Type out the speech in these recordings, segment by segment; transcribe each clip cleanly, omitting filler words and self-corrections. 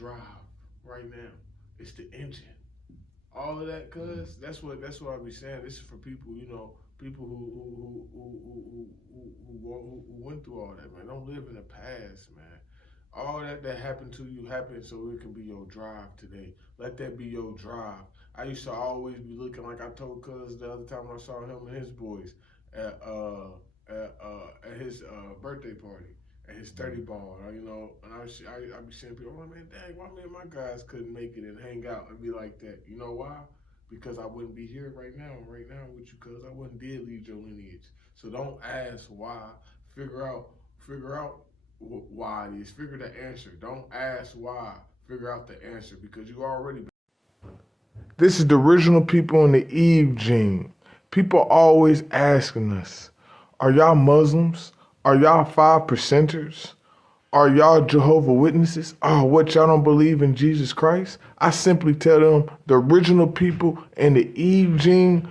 drive right now. It's the engine. All of that, cuz that's what I be saying. This is for people, people who went through all that, man. Don't live in the past, man. All that happened to you happened so it can be your drive today. Let that be your drive. I used to always be looking like I told Cuz the other time I saw him and his boys at his birthday party at his 30 ball, and I be seeing people, I'm like, man, dang, why me and my guys couldn't make it and hang out and be like that? You know why? Because I wouldn't be here right now with you, cuz I wouldn't did lead your lineage. So don't ask why. Figure out why it is. Figure the answer. Don't ask why. Figure out the answer because you already. This is the original people in the Eve gene. People always asking us, are y'all Muslims? Are y'all 5%ers? Are y'all Jehovah's Witnesses? Oh, what, y'all don't believe in Jesus Christ? I simply tell them the original people and the Eve gene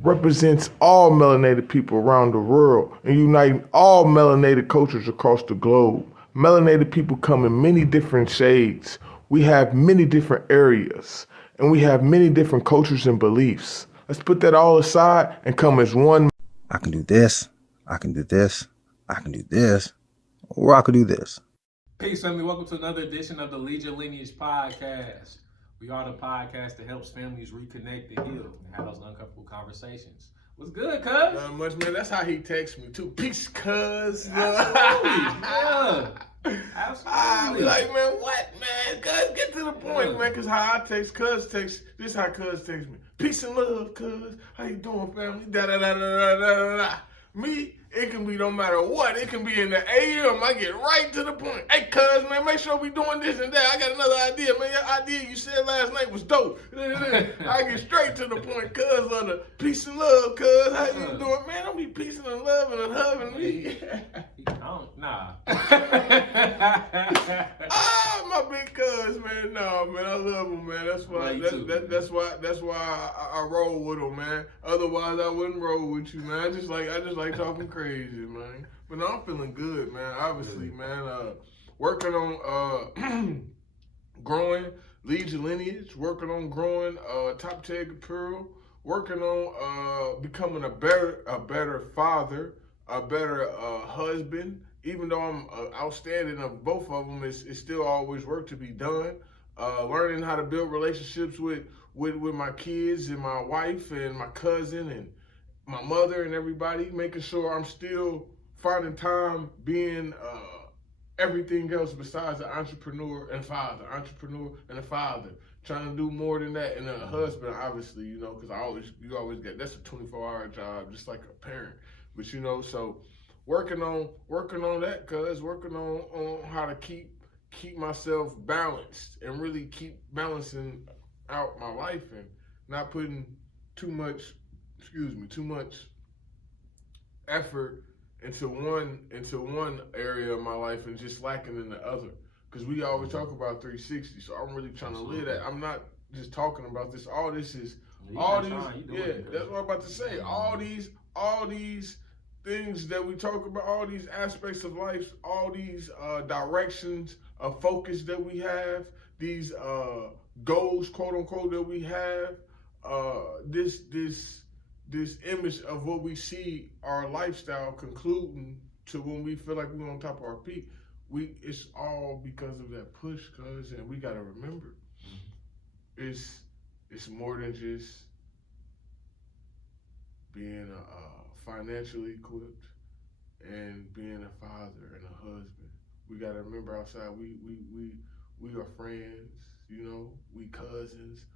represents all melanated people around the world and uniting all melanated cultures across the globe. Melanated people come in many different shades. We have many different areas and we have many different cultures and beliefs. Let's put that all aside and come as one. I can do this. I can do this. I can do this. Or I could do this. Peace, family. Welcome to another edition of the Lead Your Lineage podcast. We are the podcast that helps families reconnect and heal and have those uncomfortable conversations. What's good, cuz? Not much, man. That's how he texts me, too. Peace, cuz. Absolutely. Yeah. Absolutely. I be like, man, what, man? Cuz, get to the point, man. Because how I text, cuz text, this is how cuz text me. Peace and love, cuz. How you doing, family? Da-da-da-da-da-da-da-da. Me, it can be no matter what. It can be in the AM. I get right to the point. Hey, cuz, man, make sure we doing this and that. I got another idea, man. Your idea you said last night was dope. I get straight to the point, cuz, of the peace and love, cuz. How you doing, man? Don't be peacing and loving and hugging me. Nah. Ah, my big cuz, man. No, man, I love him, man. That's why. That's why I roll with him, man. Otherwise, I wouldn't roll with you, man. I just like talking crazy, man. But no, I'm feeling good, man. Obviously, man. Working on growing Lead Your Lineage. Working on growing Top Tag Apparel. Working on becoming a better father, a better husband. Even though I'm outstanding of both of them, it's still always work to be done. Learning how to build relationships with my kids and my wife and my cousin and my mother and everybody. Making sure I'm still finding time being everything else besides an entrepreneur and a father. Trying to do more than that, and a husband, obviously, because you always get, that's a 24-hour job, just like a parent. But so. Working on that, cuz working on how to keep myself balanced and really keep balancing out my life and not putting too much effort into one area of my life and just lacking in the other. Cause we always talk about 360, so I'm really trying to live that. I'm not just talking about this. All this is that's what I'm about to say. All these things that we talk about, all these aspects of life, all these directions of focus that we have, these goals, quote unquote, that we have, this image of what we see our lifestyle concluding to when we feel like we're on top of our peak. It's all because of that push, cuz, and we gotta remember, it's more than just being financially equipped and being a father and a husband. We gotta remember outside we are friends, we cousins,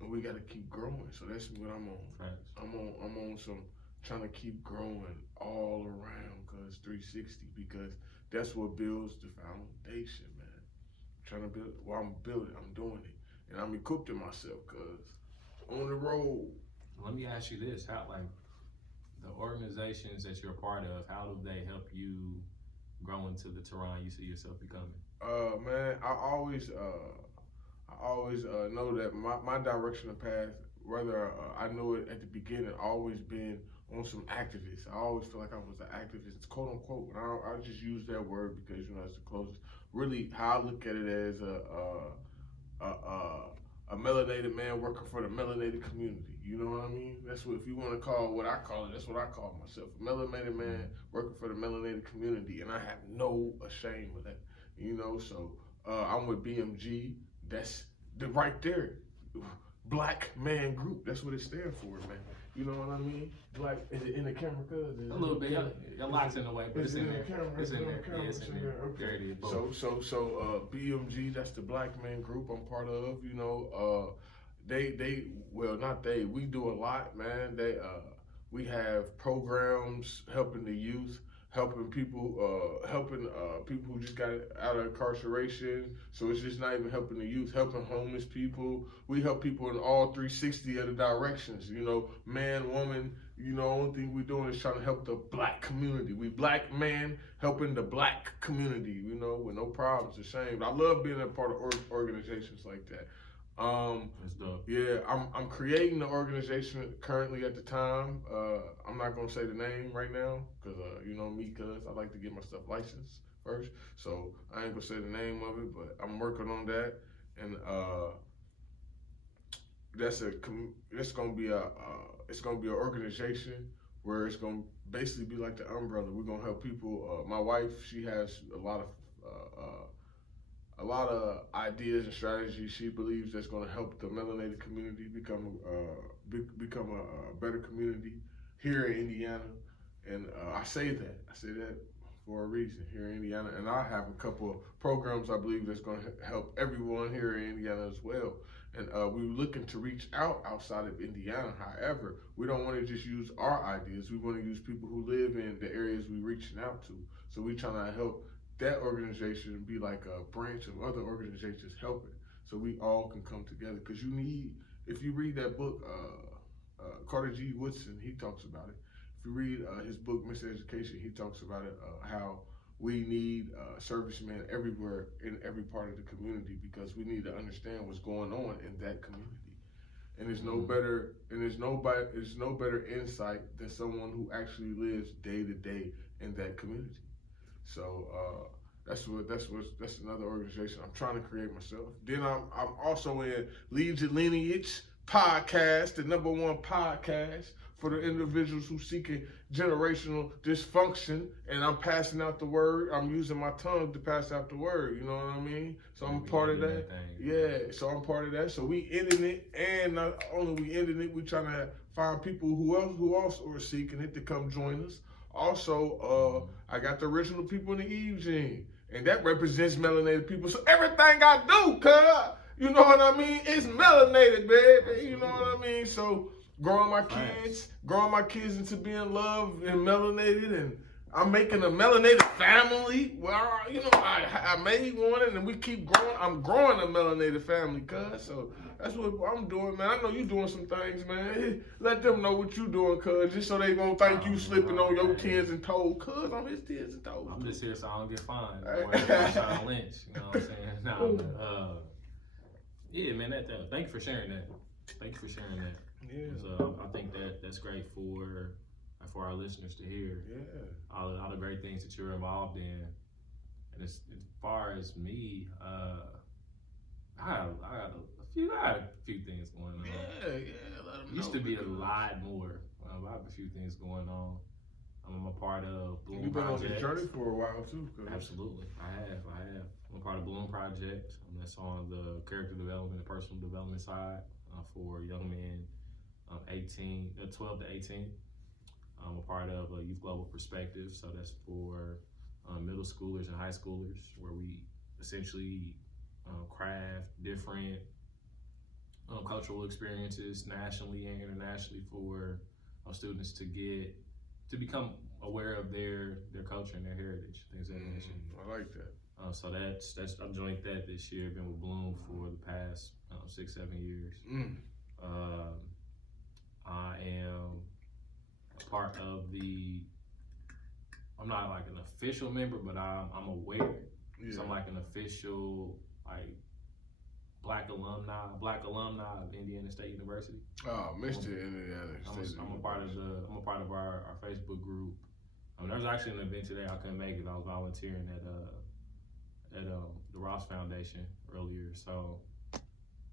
and we gotta keep growing. So that's what I'm on. Right. I'm on some trying to keep growing all around, cuz 360, because that's what builds the foundation, man. I'm trying to build. Well, I'm building. I'm doing it, and I'm equipping myself, cuz on the road. Let me ask you this: how, like, the organizations that you're a part of, how do they help you grow into the Taron you see yourself becoming? Man, I always know that my direction of path, whether I know it at the beginning, always been on some activists. I always feel like I was an activist, quote unquote. And I just use that word because it's the closest. really how I look at it as a melanated man working for the melanated community. You know what I mean? That's what, if you want to call what I call it, that's what I call myself. A melanated man working for the melanated community, and I have no shame of that. You know, so I'm with BMG. That's right there. Black Man Group. That's what it stands for, man. You know what I mean? Like, is it in the camera? A little bit. Your lock's in the way, but it's in there. It's in there. Yeah, it's in there. Okay. There it is. So BMG, that's the Black Man Group I'm part of. You know, we do a lot, man. We have programs helping the youth, helping people who just got out of incarceration. So it's just not even helping the youth, helping homeless people. We help people in all 360 of the directions, you know, man, woman. You know, only thing we're doing is trying to help the black community. We black men helping the black community, you know, with no problems or shame. I love being a part of organizations like that. That's dope. Yeah, I'm creating the organization currently at the time. I'm not gonna say the name right now because you know me, cause I like to get my stuff licensed first. So I ain't gonna say the name of it, but I'm working on that, and it's gonna be an organization where it's gonna basically be like the umbrella. We're gonna help people. My wife, she has a lot of ideas and strategies she believes that's going to help the melanated community become a better community here in Indiana. And I say that for a reason here in Indiana. And I have a couple of programs I believe that's going to help everyone here in Indiana as well. And we're looking to reach outside of Indiana. However, we don't want to just use our ideas. We want to use people who live in the areas we're reaching out to. So we're trying to help that organization be like a branch of other organizations helping, so we all can come together. Because you need, if you read that book, Carter G. Woodson, he talks about it. If you read his book, Miseducation, he talks about it, how we need servicemen everywhere in every part of the community, because we need to understand what's going on in that community. And there's no better insight than someone who actually lives day to day in that community. So that's another organization I'm trying to create myself. Then I'm also in Lead Your Lineage podcast, the #1 podcast for the individuals who seeking generational dysfunction. And I'm passing out the word. I'm using my tongue to pass out the word. You know what I mean? So I'm part of that. Yeah. So I'm part of that. So we ending it, and not only we ending it, we trying to find people who also are seeking it to come join us. Also, I got the original people in the Eve gene, and that represents melanated people. So everything I do, you know what I mean, it's melanated, baby. You know what I mean? So growing my kids into being loved and melanated, and I'm making a melanated family. Well, you know, I made one, and we keep growing. I'm growing a melanated family, so that's what I'm doing, man. I know you doing some things, man. Let them know what you doing, just so they won't think you slipping on your tens and toes, I'm his tens and toes. I'm just here so I don't get fined. Or lynch, you know what I'm saying? Yeah, man. Thank you for sharing that. Yeah. So I think that's great for our listeners to hear. Yeah. All the great things that you're involved in. And as far as me, I got a few things going on. Yeah. Used to be a lot more. I have a few things going on. I'm a part of Bloom You've been Project. on this journey for a while too. Absolutely, I have. I'm a part of Bloom Project. That's on the character development and personal development side for young men 12 to 18. I'm a part of Youth Global Perspective, so that's for middle schoolers and high schoolers, where we essentially craft different cultural experiences nationally and internationally for students to become aware of their culture and their heritage, things of that nature. I like that. So that's I've joined that this year. Been with Bloom for the past 6-7 years. I am a part of I'm not like an official member, but I'm aware. Yeah. So I'm like an official black alumni of Indiana State University. Oh, Mr. Indiana State. I'm a part of our Facebook group. There was actually an event today I couldn't make it. I was volunteering at the Ross Foundation earlier. So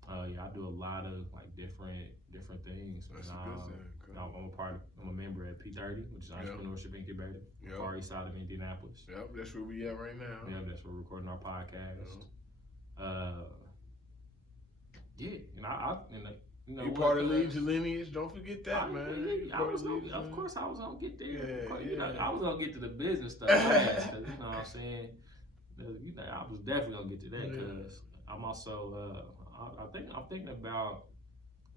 yeah, I do a lot of like different things. That's a good thing. I'm a member at P30, which is Entrepreneurship Incubator, Far East Side of Indianapolis. Yep, that's where we at right now. Yeah, that's where we're recording our podcast. Yeah, and I you know, you part of Lead Your Lineage. Don't forget that, man. Of course, I was gonna get there. You know, I was gonna get to the business stuff last, cause you know what I'm saying. You know, I was definitely gonna get to that because I'm also I'm thinking about,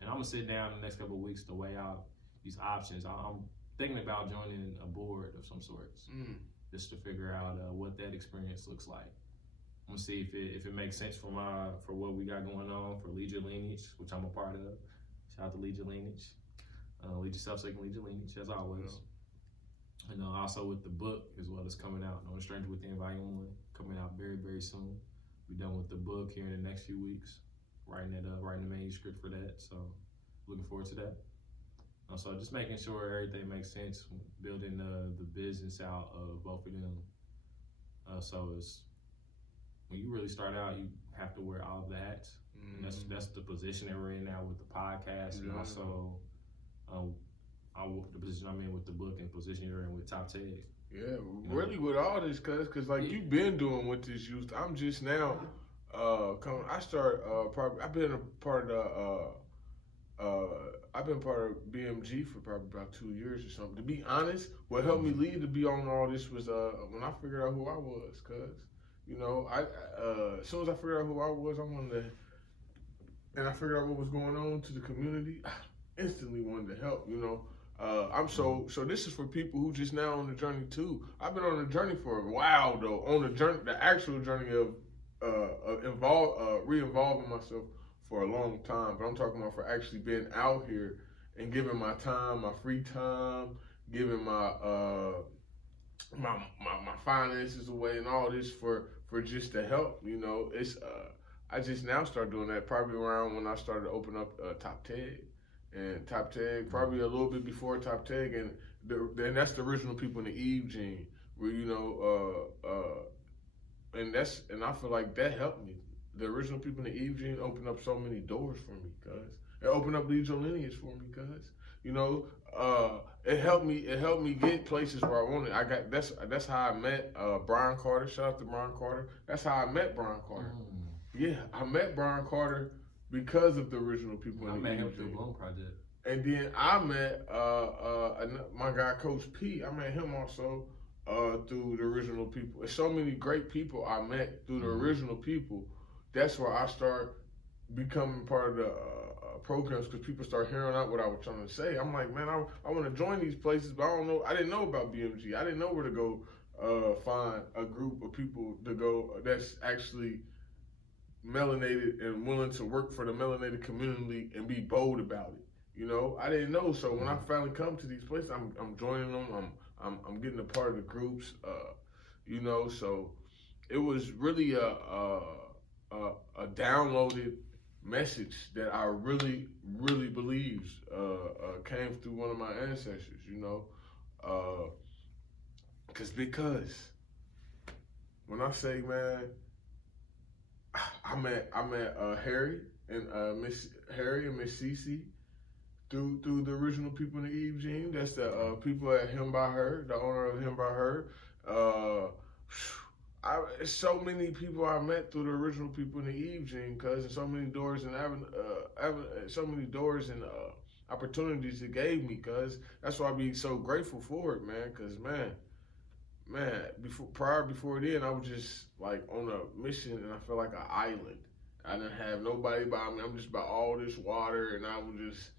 and I'm gonna sit down in the next couple of weeks to weigh out these options. I'm thinking about joining a board of some sorts, just to figure out what that experience looks like. I'm gonna see if it makes sense for what we got going on for Lead Your Lineage, which I'm a part of. Shout out to Lead Your Lineage. Lead yourself so you can lead your lineage, as always. And also with the book as well, that's coming out. No Stranger Within Volume 1, coming out very, very soon. We're done with the book here in the next few weeks. Writing the manuscript for that. So looking forward to that. So just making sure everything makes sense, building the business out of both of them. So it's, when you really start out, you have to wear all of the hats. And that's the position that we're in now with the podcast, and also the position I'm in with the book and the position you're in with Top Tag. Yeah, really with all this, cause like you've been doing with this youth. I'm just now coming. I start I've been a part of I've been part of BMG for probably about 2 years or something. To be honest, what helped me lead to be on all this was when I figured out who I was, cause. You know, as soon as I figured out who I was, and I figured out what was going on to the community, I instantly wanted to help, you know. So this is for people who just now on the journey too. I've been on the journey for a while though, on the journey, the actual journey of re-involving myself for a long time. But I'm talking about for actually being out here and giving my time, my free time, giving my finances away and all this for just to help, you know. It's I just now started doing that probably around when I started to open up Top Tag, and Top Tag probably a little bit before Top Tag, and that's the original people in the Eve gene, where you know, and I feel like that helped me. The original people in the Eve gene opened up so many doors for me, cause it opened up Lead Your Lineage for me, cause you know. It helped me get places where I wanted. That's how I met Brian Carter. Shout out to Brian Carter. That's how I met Brian Carter. Yeah, I met Brian Carter because of the original people. I met him through the Loom Project. And then I met my guy Coach P. I met him also through the original people. There's so many great people I met through the original people. That's where I start becoming part of the programs, because people start hearing out what I was trying to say. I'm like, man, I want to join these places, but I didn't know about BMG. I didn't know where to go find a group of people to go that's actually melanated and willing to work for the melanated community and be bold about it. You know, I didn't know. So when I finally come to these places, I'm joining them. I'm getting a part of the groups. You know, so it was really a downloaded message that I really, really believe came through one of my ancestors, you know, because when I say, man, I met Harry and Miss Cece through the original people in the Eve gene. That's the people at Him by Her, the owner of Him by Her. So many people I met through the original people in the Eve gene, cause and so many doors and so many doors and opportunities it gave me, cause that's why I be so grateful for it, man. Cause man, before then I was just like on a mission and I felt like an island. I didn't have nobody by me. I'm just by all this water, and I was just.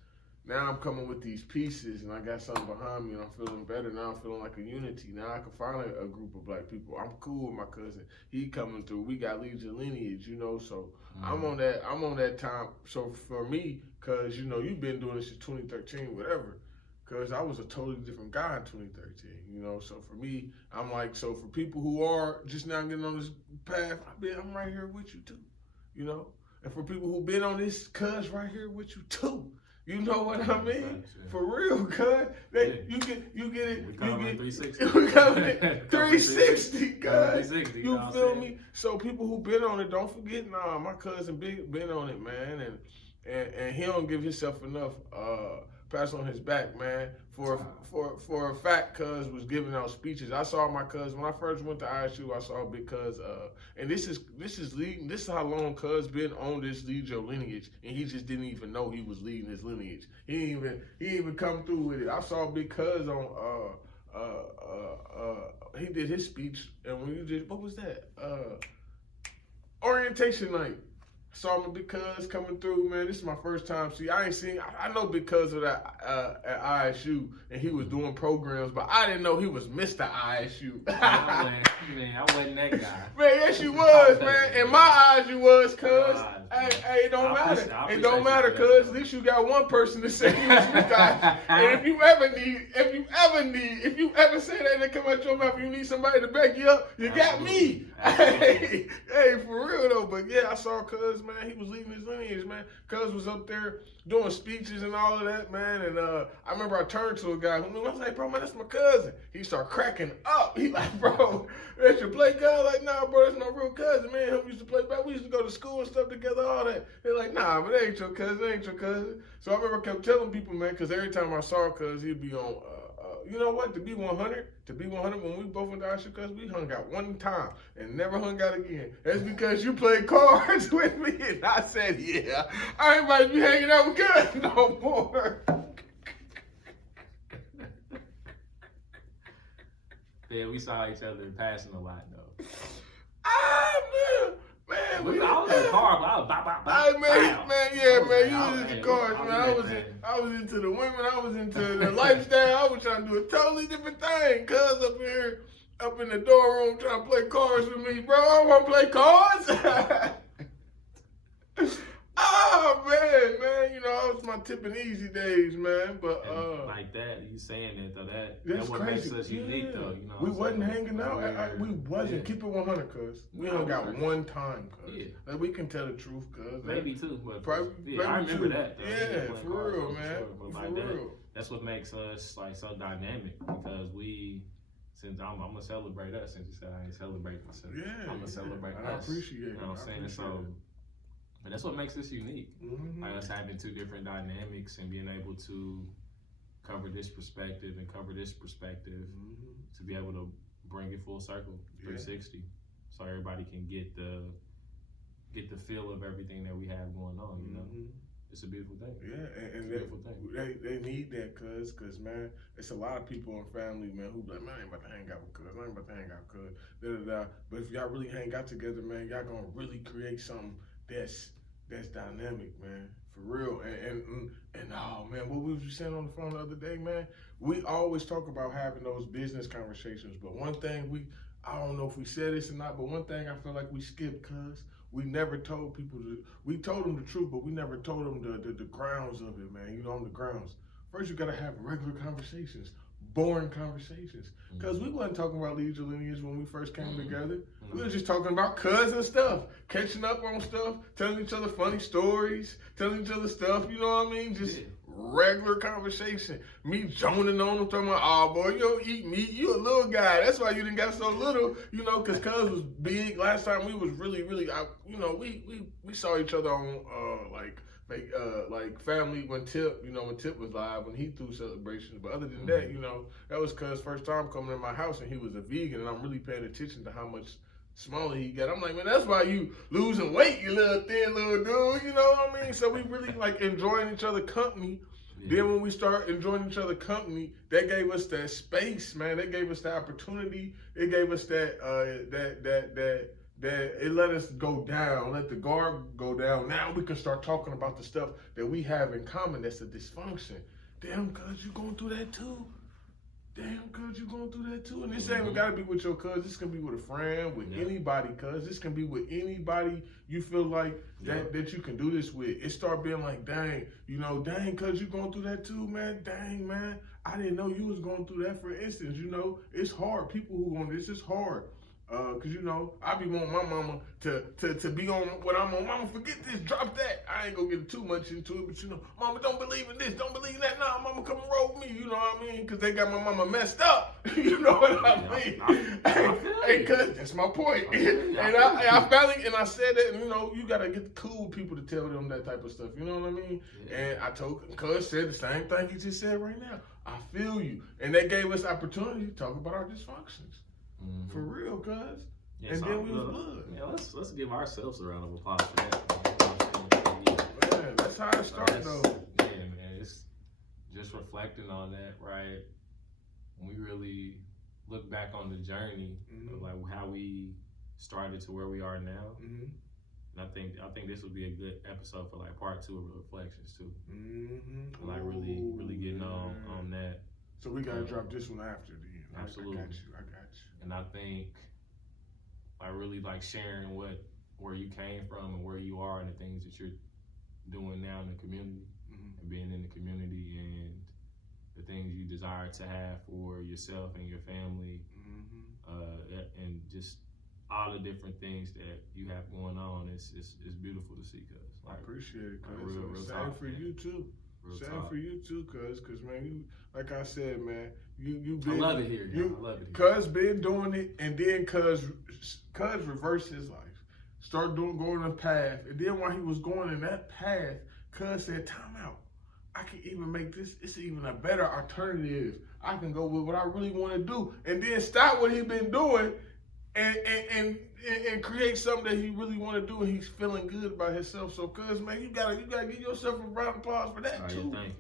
Now I'm coming with these pieces, and I got something behind me, and I'm feeling better. Now I'm feeling like a unity. Now I can find a group of black people. I'm cool with my cousin. He coming through. We got Lead Your Lineage, you know. So I'm on that time. So for me, cause you know you've been doing this since 2013, whatever. Cause I was a totally different guy in 2013, you know. So for me, I'm like, so for people who are just now getting on this path, I'm right here with you too, you know. And for people who've been on this, cuz right here with you too. You know what I mean? For real, cuz. You get it. We call it 360. We call it 360, cuz. 360, you feel me? So people who been on it, don't forget, my cousin been on it, man, and he don't give himself enough pats on his back, man. For a fact, cuz was giving out speeches. I saw my cuz when I first went to ISU. I saw big cuz, and this is how long cuz been on this lead your lineage, and he just didn't even know he was leading his lineage. He didn't even come through with it. I saw big cuz on he did his speech, and when you did, what was that? Orientation night. Saw my big cuz coming through, man. This is my first time. See, I know because of that at ISU, and he was doing programs, but I didn't know he was Mr. ISU. I wasn't that guy. Man, yes, you was, man. In my eyes, you was, cuz. Hey, it don't matter. It don't matter, cuz. At least you got one person to say you was Mr. ISU. And if you ever say that and it come out your mouth, you need somebody to back you up, you got me. Hey, for real though. But yeah, I saw cuz, man, he was leading his lineage, man. Cuz was up there doing speeches and all of that, man. And I remember I turned to a guy who knew. I was like, bro, man, that's my cousin. He started cracking up. He like, bro, that's your play cousin? Like, nah, bro, that's my real cousin, man. We used to play back. We used to go to school and stuff together, all that. They're like, nah, but that ain't your cousin. That ain't your cousin. So I remember I kept telling people, man, because every time I saw cuz, he'd be on, you know what, to be 100, when we both went to ISU, cuz we hung out one time and never hung out again. That's because you played cards with me, and I said, yeah, I ain't about to be hanging out with cuz no more. Yeah, we saw each other in passing a lot, though. Man, I was in the car, but I was bop. Man, you was in the cars, man. I was into the women, I was into the lifestyle. I was trying to do a totally different thing. Cuz up here, up in the dorm room, trying to play cards with me, bro. I want to play cards. Oh man, you know, that was my tipping easy days, man. But like that, you saying that though, that's what crazy. makes us unique though. You know, we wasn't hanging out. We wasn't. Keep it 100, cuz we hung out one time, cuz. Yeah. Like, we can tell the truth, cuz. Maybe two, but probably I remember two. that. Though. Yeah, for real, man. Sure. For real. That's what makes us like so dynamic, because since I'm gonna celebrate us, since you said I ain't celebrate myself. Yeah, I'm gonna celebrate us. I appreciate it. You know what I'm saying? So. And that's what makes us unique. Mm-hmm. Like us having two different dynamics and being able to cover this perspective and cover this perspective, to be able to bring it full circle, 360, so everybody can get the feel of everything that we have going on. You know, it's a beautiful thing. Yeah, and they need that, cuz man, it's a lot of people in family, man, who like, man, I ain't about to hang out with cuz, I ain't about to hang out with cuz, But if y'all really hang out together, man, y'all gonna really create something that's dynamic, man, for real. And oh man, what we was saying on the phone the other day, man, we always talk about having those business conversations, but one thing I don't know if we said this or not, but one thing I feel like we skipped, cuz we never told people we told them the truth, but we never told them the grounds of it, man. You know, on the grounds. First, you gotta have regular conversations, boring conversations. Because we wasn't talking about lead your lineage when we first came together. We were just talking about cousin stuff, catching up on stuff, telling each other funny stories, telling each other stuff, you know what I mean? Just regular conversation. Me joning on them, talking about, oh boy, you don't eat meat, you a little guy. That's why you didn't got so little, you know, because cuz was big. Last time we was really, you know, we saw each other on like family when Tip was live, when he threw celebrations. But other than that, you know, that was cuz first time coming in my house, and he was a vegan, and I'm really paying attention to how much smaller he got. I'm like, man, that's why you losing weight, you little thin little dude, you know what I mean? So we really like enjoying each other company. Then when we start enjoying each other company, that gave us that space, man. That gave us the opportunity. It gave us that it let us go down, let the guard go down. Now we can start talking about the stuff that we have in common that's a dysfunction. Damn, cuz, you going through that too? Damn, cuz, you going through that too? And this ain't even gotta be with your cuz. This can be with a friend, with anybody, cuz. This can be with anybody you feel like that you can do this with. It start being like, dang, you know, dang, cuz, you going through that too, man? Dang, man, I didn't know you was going through that. For instance, you know, it's hard. People who on this, it's hard. Cause you know, I be wanting my mama to be on what I'm on. Mama, forget this, drop that. I ain't gonna get too much into it, but you know, mama don't believe in this, don't believe in that. Nah, mama come and roll with me, you know what I mean? Cause they got my mama messed up. You know what I mean? Hey, cause that's my point. And I finally, and I said that, and you know, you gotta get cool people to tell them that type of stuff. You know what I mean? Yeah. And I told, cuz said the same thing you just said right now. I feel you. And they gave us opportunity to talk about our dysfunctions. Mm-hmm. For real, cuz. Yeah, and then we was blood. Yeah, let's give ourselves a round of applause for that. Man, that's how it started, though. Yeah, man. It's just reflecting on that, right? When we really look back on the journey, of like how we started to where we are now. Mm-hmm. And I think this would be a good episode for like part 2 of reflections too. Mm-hmm. Like really getting on that. So we gotta drop this one after then. Absolutely. I got you. And I think I really like sharing where you came from and where you are and the things that you're doing now in the community, and being in the community and the things you desire to have for yourself and your family, and just all the different things that you have going on. It's beautiful to see, cuz. Like, I appreciate it, cuz. Real same talk, for man. you too. Same for you too, cuz man, you, like I said, man, you been, I love it here. I love it here. Cuz been doing it, and then cuz reversed his life, start going the path, and then while he was going in that path, cuz said, time out. I can even make this. It's even a better alternative. I can go with what I really want to do, and then stop what he been doing, and create something that he really want to do, and he's feeling good about himself. So, cuz man, you gotta give yourself a round of applause for that too. Thank you.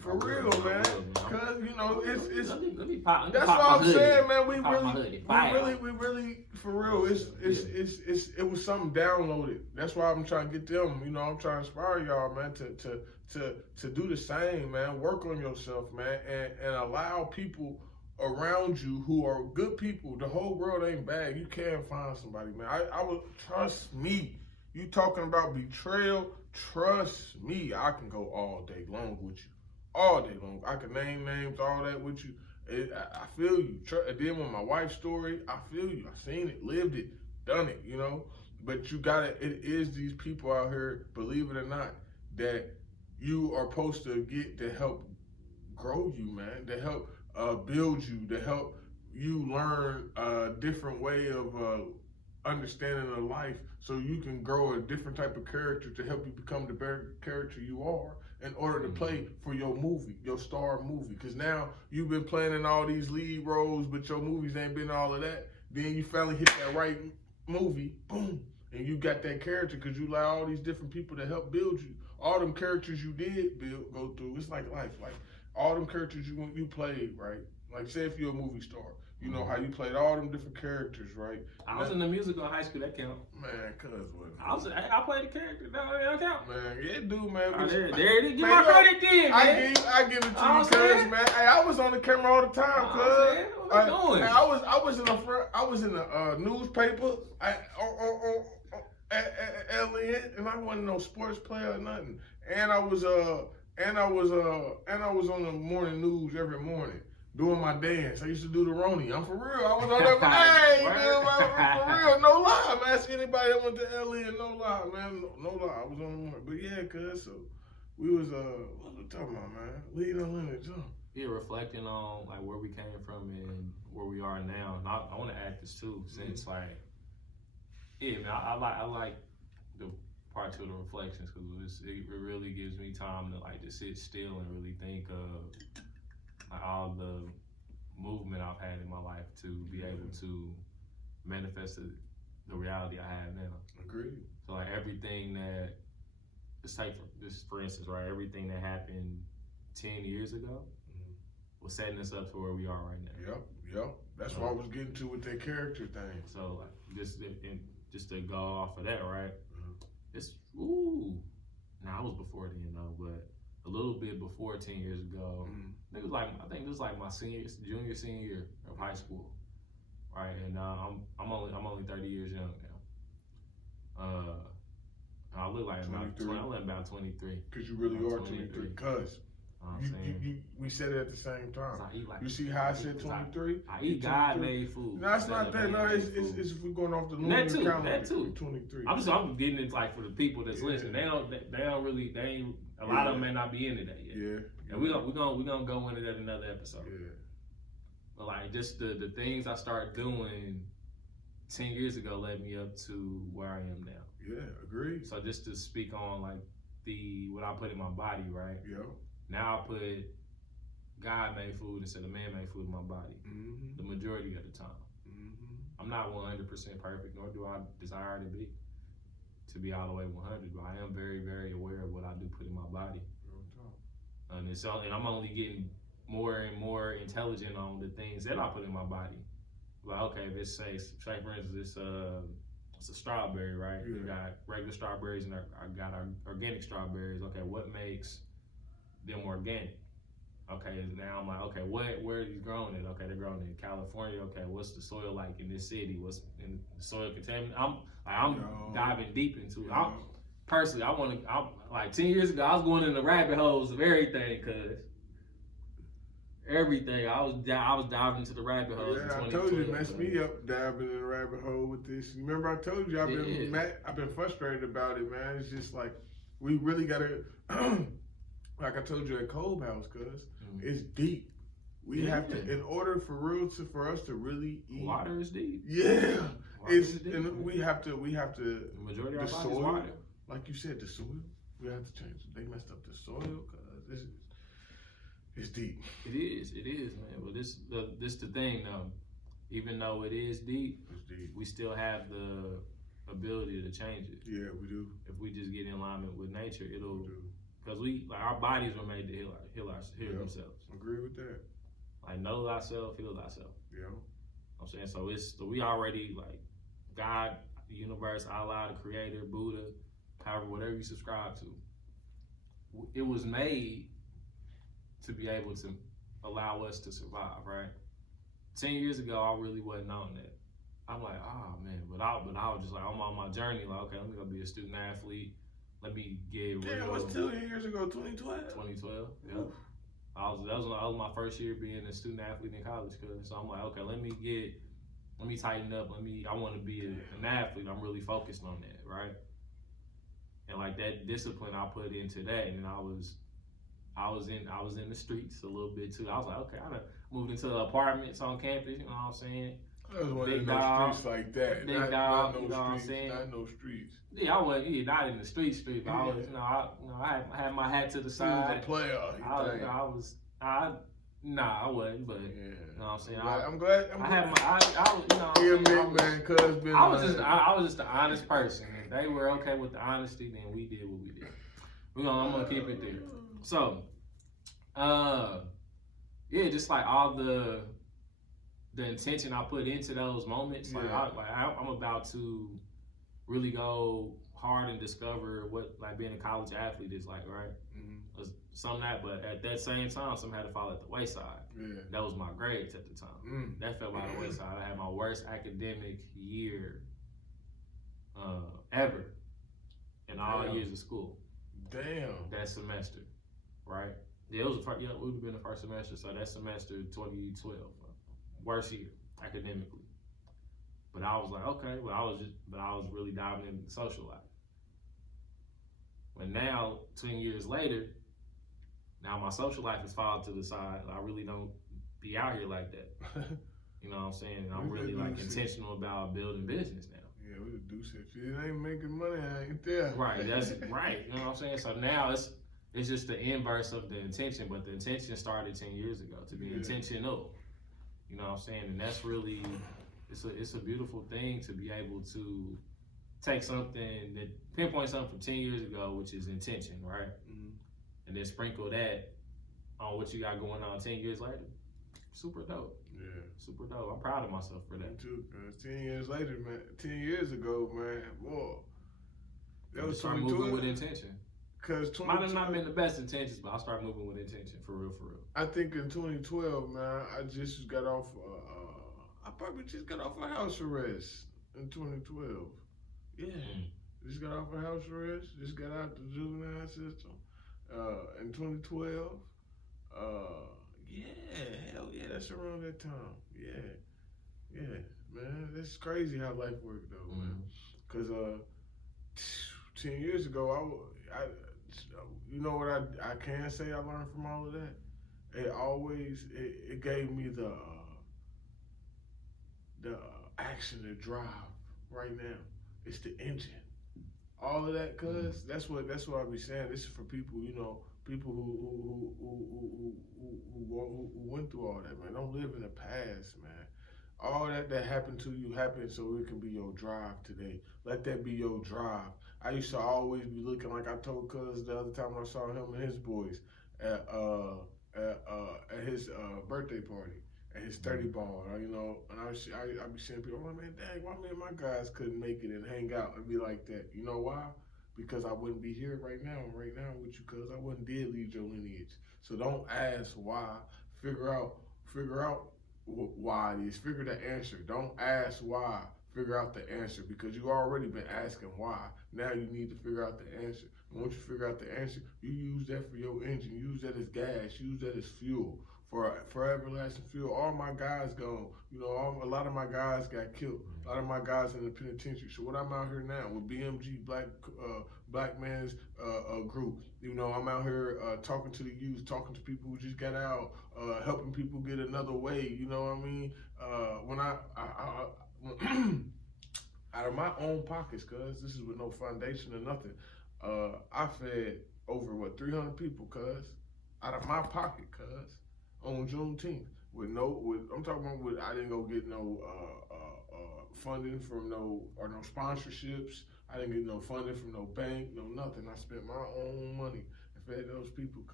For real, man. Cuz you know it's let me pop that's what I'm saying, man. We really, for real. It was something downloaded. That's why I'm trying to get them. You know, I'm trying to inspire y'all, man, to do the same, man. Work on yourself, man, and allow people around you who are good people. The whole world ain't bad. You can find somebody, man. I would trust me. You talking about betrayal? Trust me. I can go all day long with you. All day long. I can name names, all that with you. I feel you. And then with my wife's story, I feel you. I seen it, lived it, done it, you know. But you gotta, it is these people out here, believe it or not, that you are supposed to get to help grow you, man, to help build you, to help you learn a different way of understanding of life, so you can grow a different type of character to help you become the better character you are in order to play for your movie, your star movie. Because now you've been playing in all these lead roles, but your movies ain't been all of that. Then you finally hit that right movie, boom, and you got that character because you allow all these different people to help build you. All them characters you did go through, it's like life. Like all them characters you played, right? Like say if you're a movie star, you know how you played all them different characters, right? I was in the musical in high school. That count. Man, cuz what? I played the character. That count. Man, yeah, dude, man. There it is. Give my credit then, man. I give it to you, cuz, man. Hey, I was on the camera all the time, cuz. What you doing? I was in the newspaper at Elliott, and I wasn't no sports player or nothing. And I was on the morning news every morning doing my dance. I used to do the Roni. I'm for real. I was on there. Hey, man, for real. No lie, man. Ask anybody that went to Elliott. No lie, man. No lie. I was on the morning. But yeah, cuz, so we was what we talking about, man? Leading our lineage, huh? Yeah, reflecting on like where we came from and where we are now. And I want to add this too, since like, yeah, man, I like the part 2 of the reflections, because it really gives me time to like just sit still and really think of like all the movement I've had in my life to be able to manifest the reality I have now. Agreed. So like everything that, let's take this for instance, right? Everything that happened 10 years ago was setting us up to where we are right now. Yep. That's what I was getting to with that character thing. So like, just to go off of that, right? It's I was before then though, but a little bit before 10 years ago. I think it was like my junior, senior year of high school, right? And I'm only 30 years young now. I look like about 23. I look about 23. Cause you really are 23. Cause We said it at the same time. Like, you see how I said 23? I eat God-made food. No, it's not that. No, it's if we're going off the lunar calendar. That too. 23. I'm getting it like for the people that's listening. They don't really. A lot of them may not be into that yet. Yeah. And we're gonna go into that in another episode. Yeah. But like just the things I started doing 10 years ago led me up to where I am now. Yeah, agreed. So just to speak on like what I put in my body, right? Yeah. Now I put God-made food instead of man-made food in my body. Mm-hmm. The majority of the time. Mm-hmm. I'm not 100% perfect, nor do I desire to be all the way 100. But I am very, very aware of what I do put in my body. And I'm only getting more and more intelligent on the things that I put in my body. Like, okay, if it's say for instance, it's a strawberry, right? Yeah. You got regular strawberries and I got organic strawberries. Okay, what makes them organic? Okay, now I'm like, okay, where are these grown at? Okay, they're grown in California. Okay, what's the soil like in this city? What's in the soil contaminated? I'm diving deep into it. Personally, I'm like 10 years ago, I was going in the rabbit holes of everything, cause everything I was diving into the rabbit holes. Yeah, I told you it messed me up diving in the rabbit hole with this. Remember, I told you I've been frustrated about it, man. It's just like we really gotta, like I told you at Cold House, cause it's deep. We have to, in order for us to really eat. Water is deep. Yeah, Water is deep, and we have to. The majority of our soil, body is water. Like you said, the soil. We have to change it. They messed up the soil because it's deep. It is, man. But this the thing though. Even though it is deep, we still have the ability to change it. Yeah, we do. If we just get in alignment with nature, it'll. Because our bodies were made to heal themselves. Agree with that. Like know thyself, heal thyself. Yeah. I'm saying so we already like God, the universe, Allah, the Creator, Buddha, however, whatever you subscribe to. It was made to be able to allow us to survive, right? 10 years ago, I really wasn't on that. I'm like, oh man, but I was just like, I'm on my journey. Like, okay, let me go be a student athlete. Let me get real. Damn, what's 2 years ago? 2012. 2012. Yeah. That was my first year being a student athlete in college. So I'm like, okay, let me tighten up. I want to be an athlete. I'm really focused on that, right? And like that discipline I put into that, and I was in the streets a little bit too. I was like, okay, I done moved into apartments on campus. You know what I'm saying? I was one in no streets like that. Big dog, not you know what I'm saying? Not no streets. Yeah, I wasn't not in the streets, but I was, I had my hat to the side. You was a player. I wasn't, but you know what I'm saying. I'm glad. I had my, I was, you know. I was just an honest person. If they were okay with the honesty, then we did what we did. I'm gonna keep it there. So, yeah, just like all the intention I put into those moments. Like, I'm about to really go hard and discover what like being a college athlete is like, right? Some of that, but at that same time, some had to fall at the wayside. Yeah. That was my grades at the time. That fell by the wayside. I had my worst academic year ever in all years of school. Damn. That semester, right? Yeah, it would have been the first semester. So that semester, 2012, worst year academically. But I was like, okay, I was really diving into the social life. But now, 10 years later, now my social life has fallen to the side. I really don't be out here like that. You know what I'm saying? And I'm really like intentional about building business now. Yeah, we do shit. It ain't making money, I ain't there. Right, that's right. You know what I'm saying? So now it's just the inverse of the intention, but the intention started 10 years ago to be intentional. You know what I'm saying? And that's really, it's a beautiful thing to be able to take something that pinpoint something from 10 years ago, which is intention, right? And then sprinkle that on what you got going on 10 years later. Super dope. Yeah. Super dope. I'm proud of myself for that. Me too, cause 10 years later, man, 10 years ago, man, boy. That was start moving with intention. Cause might have not been the best intentions, but I'll start moving with intention, for real, for real. I think in 2012, man, I just got off, I probably just got off of house arrest in 2012. Yeah. Just got off of house arrest, just got out the juvenile system. In 2012, Yeah, hell yeah, that's around that time. Yeah, man. It's crazy how life worked though, man. Cause 10 years ago, you know what I can say I learned from all of that. It gave me the action to drive right now. It's the engine. All of that, cuz that's what I be saying. This is for people, people who went through all that, man. Don't live in the past, man. All that happened to you happened so it can be your drive today. Let that be your drive. I used to always be looking like I told cuz the other time I saw him and his boys at his birthday party. At his 30 ball, and I be seeing people, I'm like, man, dang, why me and my guys couldn't make it and hang out and be like that? You know why? Because I wouldn't be here right now with you, cuz I wouldn't did lead your lineage. So don't ask why. Figure out why it is. Figure the answer. Don't ask why. Figure out the answer, because you already been asking why. Now you need to figure out the answer. And once you figure out the answer, you use that for your engine. Use that as gas. Use that as fuel. For everlasting fuel. All my guys gone. A lot of my guys got killed. A lot of my guys in the penitentiary. So what I'm out here now with BMG, Black Man's group. I'm out here talking to the youth, talking to people who just got out, helping people get another way. You know what I mean? When I out of my own pockets, cuz this is with no foundation or nothing. I fed over 300 people, cuz out of my pocket, cuz. On Juneteenth, I'm talking about I didn't go get no funding from no sponsorships. I didn't get no funding from no bank, no nothing. I spent my own money and fed those people,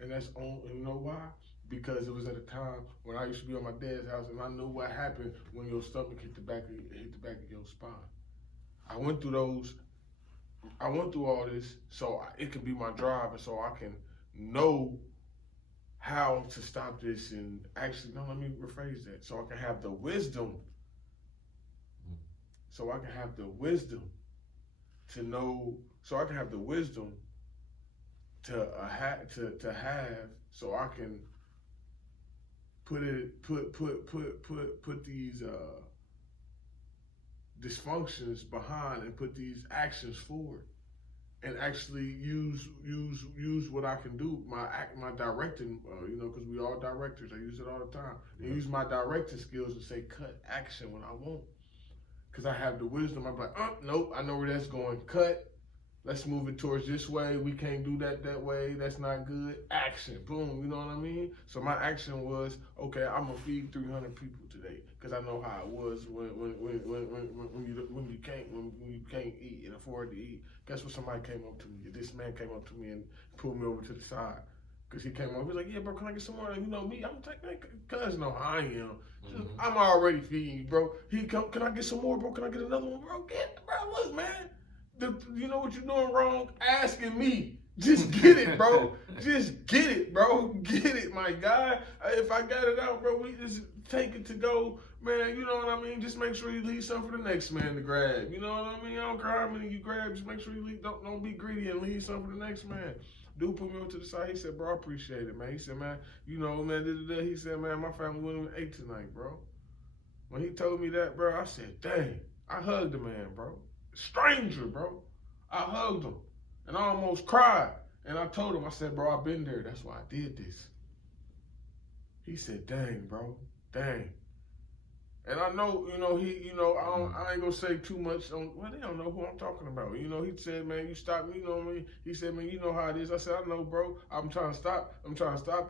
and that's on. And you know why? Because it was at a time when I used to be on my dad's house, and I knew what happened when your stomach hit the back of your spine. I went through all this, so it can be my drive, and so I can know how to stop this. And actually, no, let me rephrase that. So I can have the wisdom. So I can have the wisdom to know. So I can have the wisdom to have. So I can put these dysfunctions behind and put these actions forward. And actually use what I can do, my directing, because we all directors. I use it all the time. And use my directing skills to say cut action when I won't. Because I have the wisdom. I'm like, nope, I know where that's going. Cut. Let's move it towards this way. We can't do that way. That's not good. Action. Boom. You know what I mean? So my action was, okay, I'm gonna feed 300 people today, because I know how it was when you can't eat and afford to eat. Guess what? Somebody came up to me. This man came up to me and pulled me over to the side. Because he came over, he was like, yeah, bro, can I get some more? Me, I'm like, man, cuz know how I am. I'm already feeding you, bro. Can I get some more, bro? Can I get another one, bro? Bro, look, man. You know what you're doing wrong? Asking me. Just get it, bro. Just get it, bro. Get it, my guy. If I got it out, bro, we just take it to go. Man, you know what I mean? Just make sure you leave something for the next man to grab. You know what I mean? I don't care how many you grab. Just make sure you leave. Don't be greedy and leave something for the next man. Dude put me over to the side. He said, bro, I appreciate it, man. He said, man, he said, man, my family wouldn't even ate tonight, bro. When he told me that, bro, I said, dang. I hugged the man, bro. Stranger, bro. I hugged him and I almost cried. And I told him, I said, bro, I've been there. That's why I did this. He said, dang, bro, dang. And I know, I ain't gonna say too much on, well, they don't know who I'm talking about. He said, man, you stopped me, you know what I mean? He said, man, you know how it is. I said, I know, bro. I'm trying to stop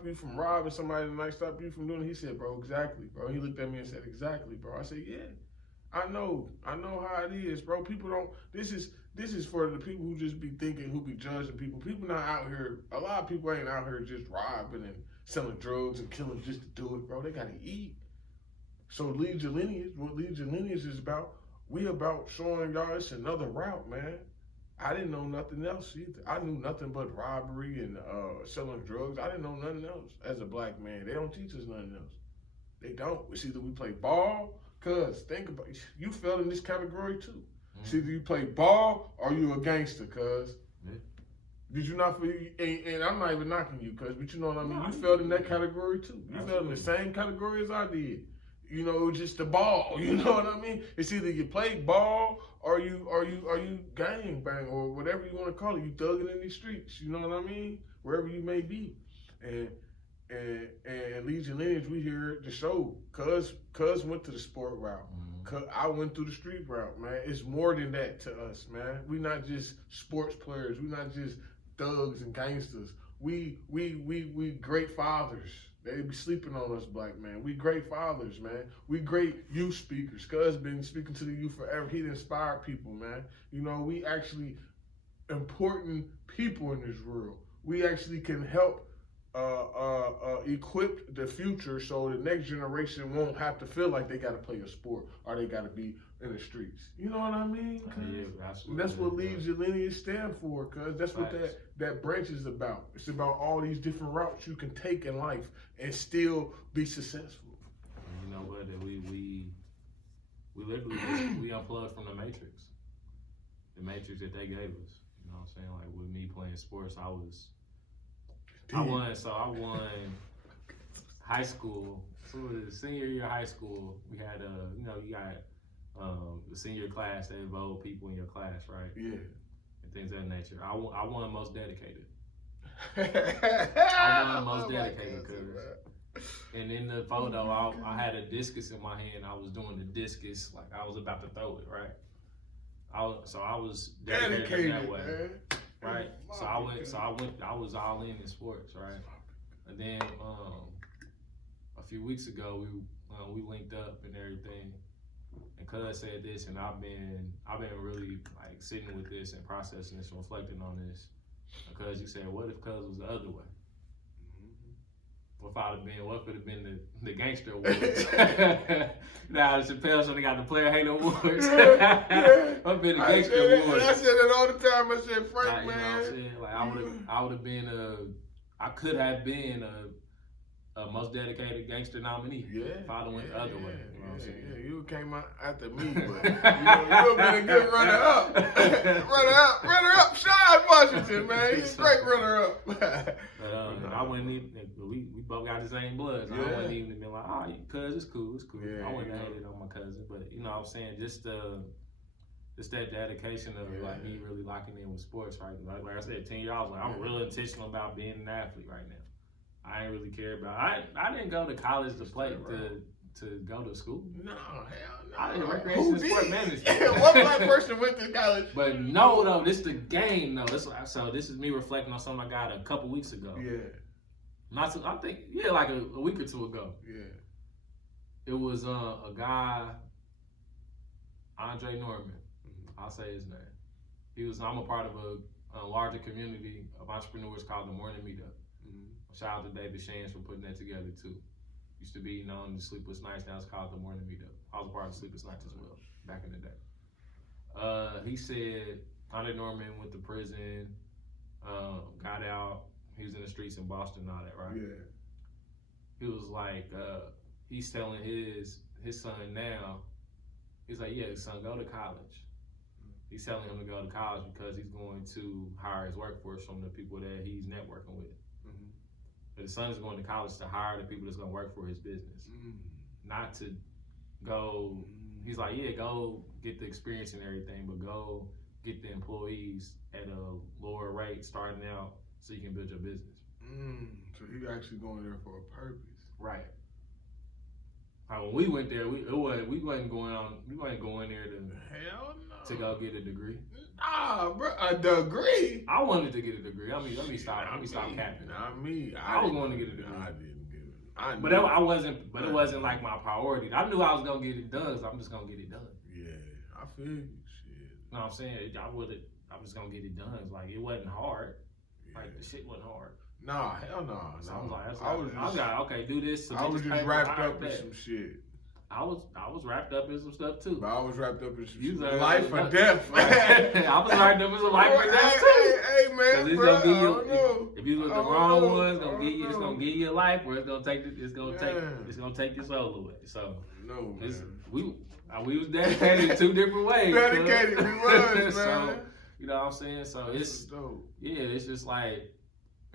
you from robbing somebody tonight, stop you from doing it. He said, bro, exactly, bro. He looked at me and said, exactly, bro. I said, yeah. I know how it is, bro. People don't, this is for the people who just be thinking, who be judging people. People not out here, a lot of people ain't out here just robbing and selling drugs and killing just to do it, bro. They gotta eat. So lead your lineage, what lead your lineage is about, we about showing y'all it's another route, man. I didn't know nothing else either. I knew nothing but robbery and selling drugs. I didn't know nothing else as a black man. They don't teach us nothing else. They don't. It's either we play ball, cuz think about it. You fell in this category too. It's either you play ball or you a gangster, cuz. Did you not feel? And I'm not even knocking you, cuz, but you know what I mean. You felt in that category too. You felt in the same category as I did. You know, it was just the ball. You know what I mean? It's either you play ball or you gang bang or whatever you want to call it. You thugging in these streets. You know what I mean? Wherever you may be, and Lead Your Lineage, we here to show. Cuz went to the sport route. I went through the street route, man. It's more than that to us, man. We not just sports players. We not just thugs and gangsters. We great fathers. They be sleeping on us, black man. We great fathers, man. We great youth speakers. Cuz been speaking to the youth forever. He inspired people, man. You know, we actually important people in this world. We actually can help equip the future so the next generation won't have to feel like they got to play a sport or they got to be in the streets. You know what I mean? Yeah, absolutely. That's what Lead Your Lineage stand for, cuz that's what that branch is about. It's about all these different routes you can take in life and still be successful. And you know what? We literally we unplugged from the matrix that they gave us. You know what I'm saying? Like with me playing sports, I won high school. So the senior year of high school, we had you got the senior class, they vote people in your class, right? Yeah. And things of that nature. I won most dedicated. I won most dedicated because, and in the photo, I had a discus in my hand. I was doing the discus like I was about to throw it, right? I was dedicated that way. Man. Right, I was all in sports, right, and then a few weeks ago we linked up and everything, and Cuz said this, and I've been really like sitting with this and processing this and reflecting on this, because you said, what if Cuz was the other way? What if it had been the gangster awards? Now the Chappelle Show, they got the player hate awards. What if been the gangster awards? I said it all the time. I said, Frank, like, man. You know what I'm saying? Like I would have been I could have been a most dedicated gangster nominee. Yeah. If I'd have went the other way. You know what I'm saying? Yeah, you came out after me, but you have been a good runner-up. runner-up, Sean Washington, man. He's a great runner-up. But I wouldn't even, we both got the same blood. So I wouldn't even been like, oh, cuz it's cool. Yeah, I wouldn't have hated on my cousin. But you know what I'm saying? Just that dedication of like me really locking in with sports, right? Like I said, 10 years, I was like, I'm real intentional about being an athlete right now. I ain't really care about. I didn't go to college to play to go to school. No, hell no. I did recreation and sport management. What black person went to college? But no, though, this the game, though. So this is me reflecting on something I got a couple weeks ago. Yeah. I think like a week or two ago. Yeah. It was a guy, Andre Norman. I'll say his name. I'm a part of a larger community of entrepreneurs called the Morning Meetup. Shout out to David Shands for putting that together too. Used to be known as Sleepless Nights, now it's called the Morning Meetup. I was a part of Sleepless Nights as well, back in the day. He said Andre Norman went to prison, got out, he was in the streets in Boston and all that, right? Yeah. He was like, he's telling his son now, he's like, yeah, son, go to college. He's telling him to go to college because he's going to hire his workforce from the people that he's networking with. But his son is going to college to hire the people that's going to work for his business, not to go. He's like, yeah, go get the experience and everything, but go get the employees at a lower rate starting out so you can build your business. So you actually going there for a purpose, right? When we went there, we wasn't going there to go get a degree. Nah, bro, a degree. I wanted to get a degree. Let me stop capping. Not me. I was going to get a degree. I didn't get it. But it wasn't like my priority. I knew I was gonna get it done, so I'm just gonna get it done. Yeah, I feel you. Shit. No, I'm saying I'm just gonna get it done. It's like it wasn't hard. Yeah. Like the shit wasn't hard. Nah, hell no. So I was like, okay, do this. I was just wrapped up in some shit. I was wrapped up in some stuff too. But I was wrapped up in some shit. Life or death. I was wrapped up in some life or death too. Hey man, bro, I don't know. If you look the wrong one, it's gonna give you a life, or it's gonna take your soul away. So no, man. We was dedicated in two different ways. Dedicated, we was, man. You know what I'm saying? So That's dope. Yeah, it's just like,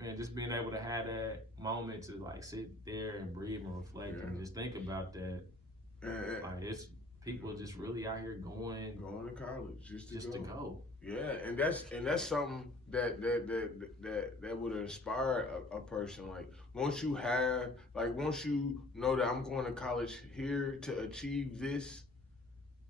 man, just being able to have that moment to like sit there and breathe and reflect and just think about that. Like it's people just really out here going to college just to go. Yeah, and that's something that would inspire a person. Like once you know that I'm going to college here to achieve this,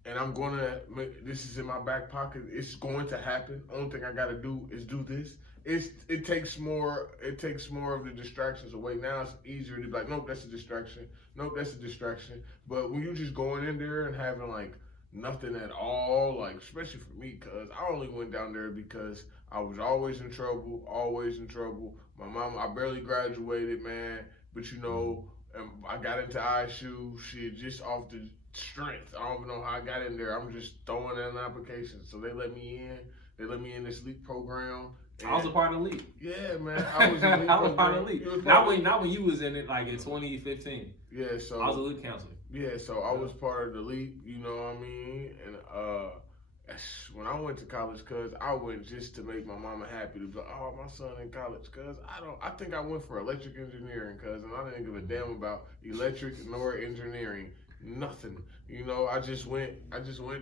and I'm going to make this is in my back pocket. It's going to happen. Only thing I got to do is do this. It takes more of the distractions away. Now it's easier to be like, nope, that's a distraction. Nope, that's a distraction. But when you just going in there and having like nothing at all, like especially for me, cause I only went down there because I was always in trouble. My mom, I barely graduated, man. But you know, I got into ISU, shit, just off the strength. I don't even know how I got in there. I'm just throwing in an application. So they let me in. They let me in this LEAP program. I was a part of LEAP. Yeah, man. I was a LEAP I was part of LEAP. Not when you was in it, like in 2015. Yeah, so I was a LEAP counselor. Yeah, so I was part of the LEAP, you know what I mean? And when I went to college, cuz I went just to make my mama happy to be like, oh, my son in college, cuz I think I went for electric engineering, cuz, and I didn't give a damn about electric nor engineering, nothing. You know, I just went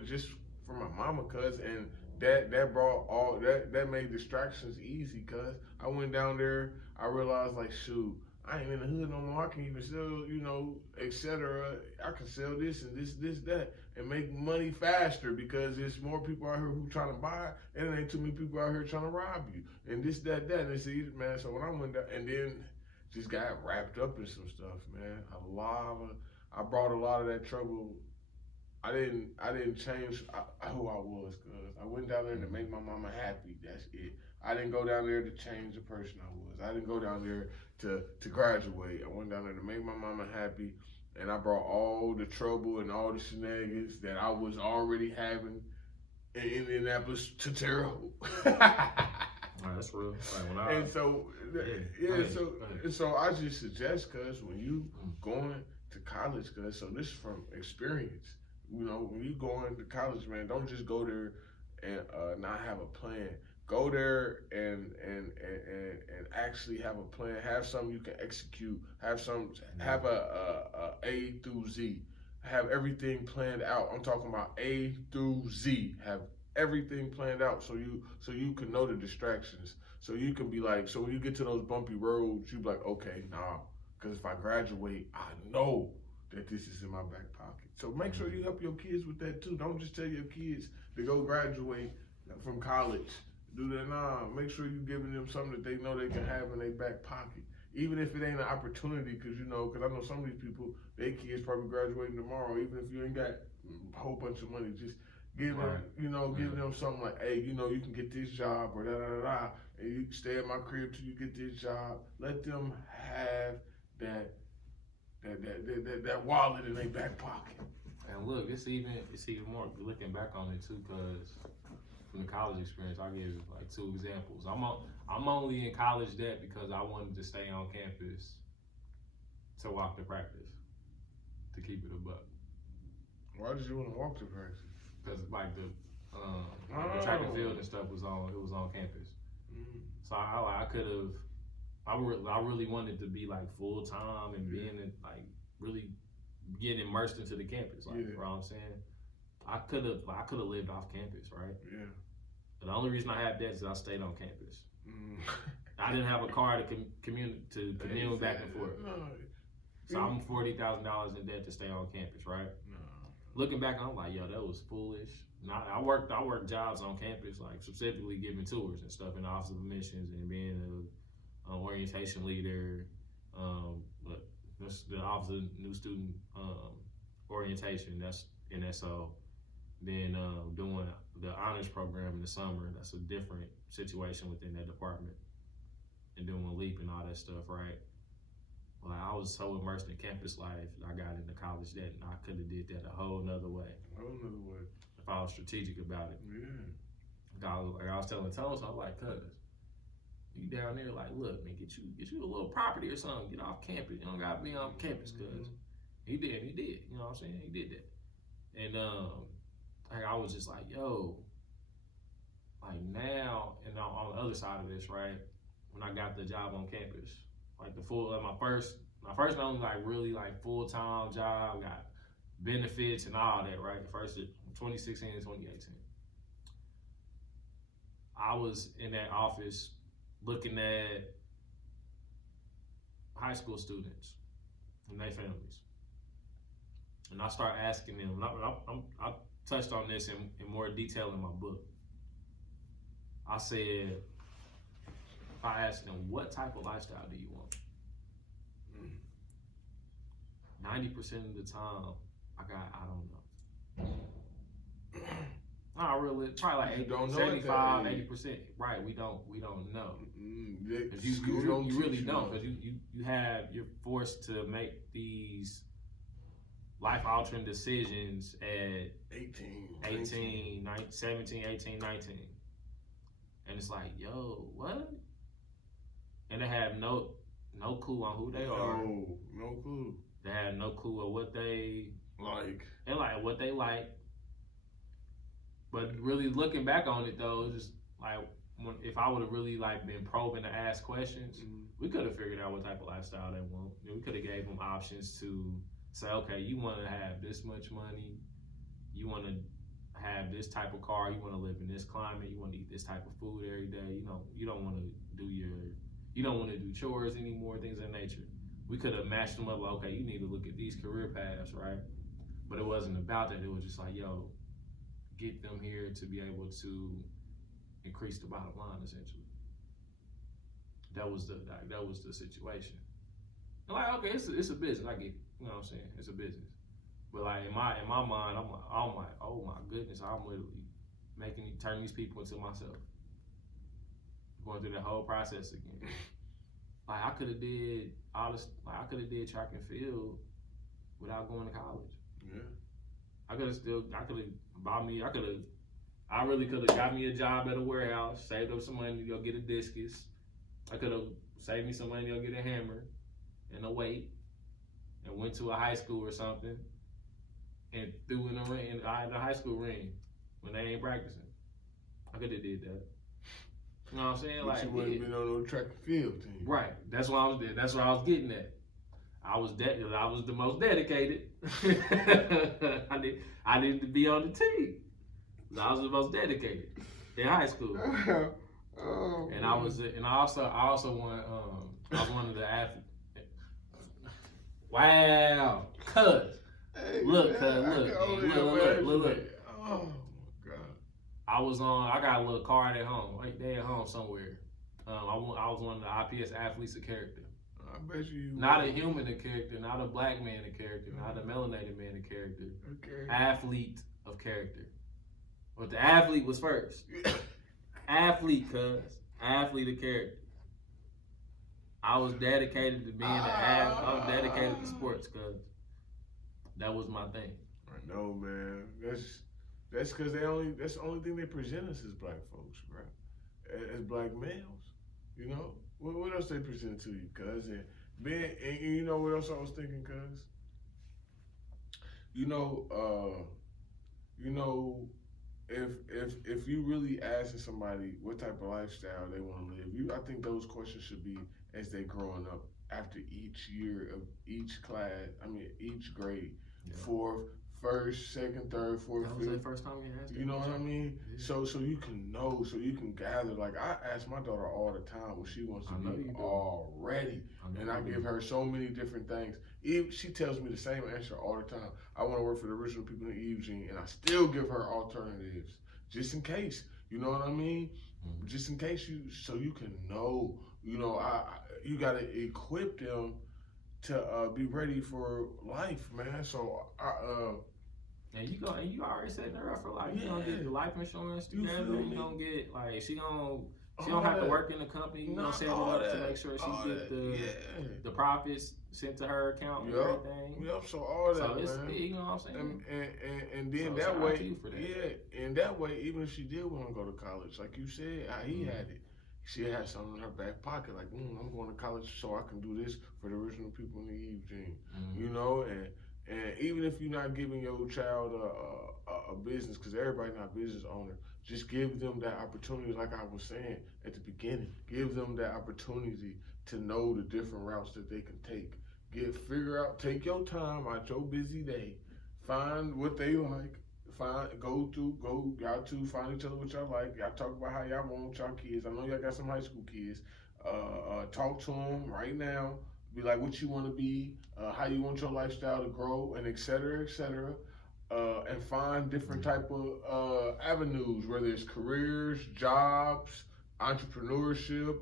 just for my mama, cuz, and that brought all that made distractions easy, cuz I went down there, I realized like, shoot, I ain't in the hood no more. I can even sell, you know, etc. I can sell this and this, that, and make money faster because there's more people out here who trying to buy, and there ain't too many people out here trying to rob you, and this, that, and it's easy, man. So when I went down, and then just got wrapped up in some stuff, man. I brought a lot of that trouble. I didn't change who I was, cause I went down there to make my mama happy. That's it. I didn't go down there to change the person I was. I didn't go down there to graduate. I went down there to make my mama happy, and I brought all the trouble and all the shenanigans that I was already having in Indianapolis to Terre Haute. That's real. And so, so I just suggest, cuz when you going to college, cuz, so this is from experience. You know, when you going to college, man, don't just go there and not have a plan. Go there and actually have a plan. Have something you can execute. Have a A through Z. Have everything planned out. I'm talking about A through Z. Have everything planned out so you can know the distractions. So you can be like, so when you get to those bumpy roads, you be like, okay, nah, because if I graduate, I know that this is in my back pocket. So make sure you help your kids with that too. Don't just tell your kids to go graduate from college. Do that now. Make sure you're giving them something that they know they can have in their back pocket. Even if it ain't an opportunity, because I know some of these people, their kids probably graduating tomorrow. Even if you ain't got a whole bunch of money, just give them, give them something like, hey, you can get this job or da-da-da-da, and you can stay at my crib till you get this job. Let them have that wallet in their back pocket. And look, it's even more looking back on it too, because from the college experience, I'll give like 2 examples. I'm only in college debt because I wanted to stay on campus to walk to practice, to keep it a buck. Why did you want to walk to practice? Because like the track and field and stuff was on campus. Mm-hmm. So I could have. I really wanted to be like full time and being like really getting immersed into the campus. Like, you know what I'm saying? I could have lived off campus, right? Yeah. But the only reason I had that is I stayed on campus. I didn't have a car to commune back and forth. No. So I'm $40,000 in debt to stay on campus, right? No. Looking back, I'm like, yo, that was foolish. I worked jobs on campus, like specifically giving tours and stuff in the Office of Admissions and being an orientation leader. But that's the Office of New Student Orientation. That's NSO. Then doing the honors program in the summer. That's a different situation within that department. And doing LEAP and all that stuff, right? Well, I was so immersed in campus life, I got into college debt, and I could have did that a whole nother way. If I was strategic about it. Yeah. I was telling Taron, so I'm like, cuz, you down there, like, look, man, get you a little property or something, get off campus. You don't gotta be on campus, cuz. He did, you know what I'm saying? He did that. And I was just like, yo, like now, and on the other side of this, right? When I got the job on campus, like my first and only like really like full-time job, got benefits and all that, right? First 2016 and 2018. I was in that office looking at high school students and their families. And I start asking them, and I touched on this in more detail in my book. I said, I asked them, what type of lifestyle do you want? 90% of the time, I don't know. Not really, probably like 75, 80%. Right, we don't know. You really don't, because you're forced to make these life-altering decisions at 17, 18, 19. And it's like, yo, what? And they have no clue on who they are. No clue. They have no clue of what they like. They like what they like. But really looking back on it though, it's just like if I would have really like been probing to ask questions, we could have figured out what type of lifestyle they want. We could have gave them options to say, okay, you want to have this much money, you want to have this type of car, you want to live in this climate, you want to eat this type of food every day. You don't want to do chores anymore, things of that nature. We could have matched them up like, okay, you need to look at these career paths, right? But it wasn't about that. It was just like, yo, get them here to be able to increase the bottom line, essentially. That was the situation. And like, okay, it's a business. I get it. You know what I'm saying? It's a business. But like in my mind, I'm like, oh my goodness, I'm literally turning these people into myself. Going through that whole process again. Like I could have did all this. Like I could have did track and field without going to college. Yeah. I really could have got me a job at a warehouse, saved up some money to go get a discus. I could have saved me some money to go get a hammer and a weight, and went to a high school or something and threw in the high school ring when they ain't practicing. I could have did that. You know what I'm saying? But like you wouldn't have been on no track and field team. Right. That's why I was there. That's what I was getting at. I was the most dedicated. I needed to be on the team. I was the most dedicated in high school. And I also won. I was one of the athletes. Wow, cuz. Look. Oh my God. I got a little card at home. Like they at home somewhere. I was one of the IPS athletes of character. I bet you. Not a human of character, not a black man of character, not a melanated man of character. Okay. Athlete of character. But the athlete was first. Athlete, cuz. Athlete of character. I was dedicated to being an athlete. I was dedicated to sports, cuz. That was my thing. I know, man. That's because that's the only thing they present us as black folks, right? As black males, you know. What else they present to you, cuz? And you know what else I was thinking, cuz? If you really asking somebody what type of lifestyle they want to live, I think those questions should be as they growing up after each year of each grade, yeah. Fourth, first, second, third, fourth, fifth. That was the first time you asked. You know what I mean? Yeah. So you can know, so you can gather. Like I ask my daughter all the time what she wants to be already, and I give her so many different things. She tells me the same answer all the time. I want to work for the original people in Eugene, and I still give her alternatives just in case. You know what I mean? Mm-hmm. Just in case so you can know. You know, you got to equip them to be ready for life, man. So and you already setting her up for life. Yeah. You gonna get the life insurance together. You gonna get she don't have to work in the company. You gonna set it up to make sure she get the profits sent to her account and everything. Yep. So all that, so it's man. Big, you know what I'm saying? And then that way, and that way, even if she did want to go to college, like you said, how he had it. She had something in her back pocket, like, I'm going to college so I can do this for the original people in the Eugene, you know, And even if you're not giving your child a business, because everybody's not business owner, just give them that opportunity, like I was saying at the beginning. Give them that opportunity to know the different routes that they can take. Figure out, take your time out your busy day, find what they like, y'all two find each other what y'all like. Y'all talk about how y'all want y'all kids. I know y'all got some high school kids. Talk to them right now. Be like what you want to be, how you want your lifestyle to grow, and et cetera, and find different type of avenues, whether it's careers, jobs, entrepreneurship,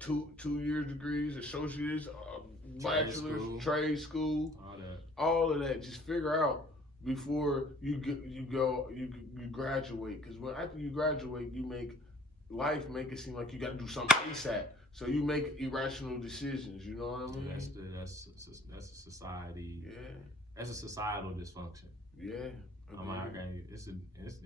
2 year degrees, associates, bachelor's, trade school, all of that. Just figure out before you graduate, because after you graduate, you make it seem like you got to do something ASAP. So you make irrational decisions. You know what I mean? That's a society. Yeah. That's a societal dysfunction. Yeah.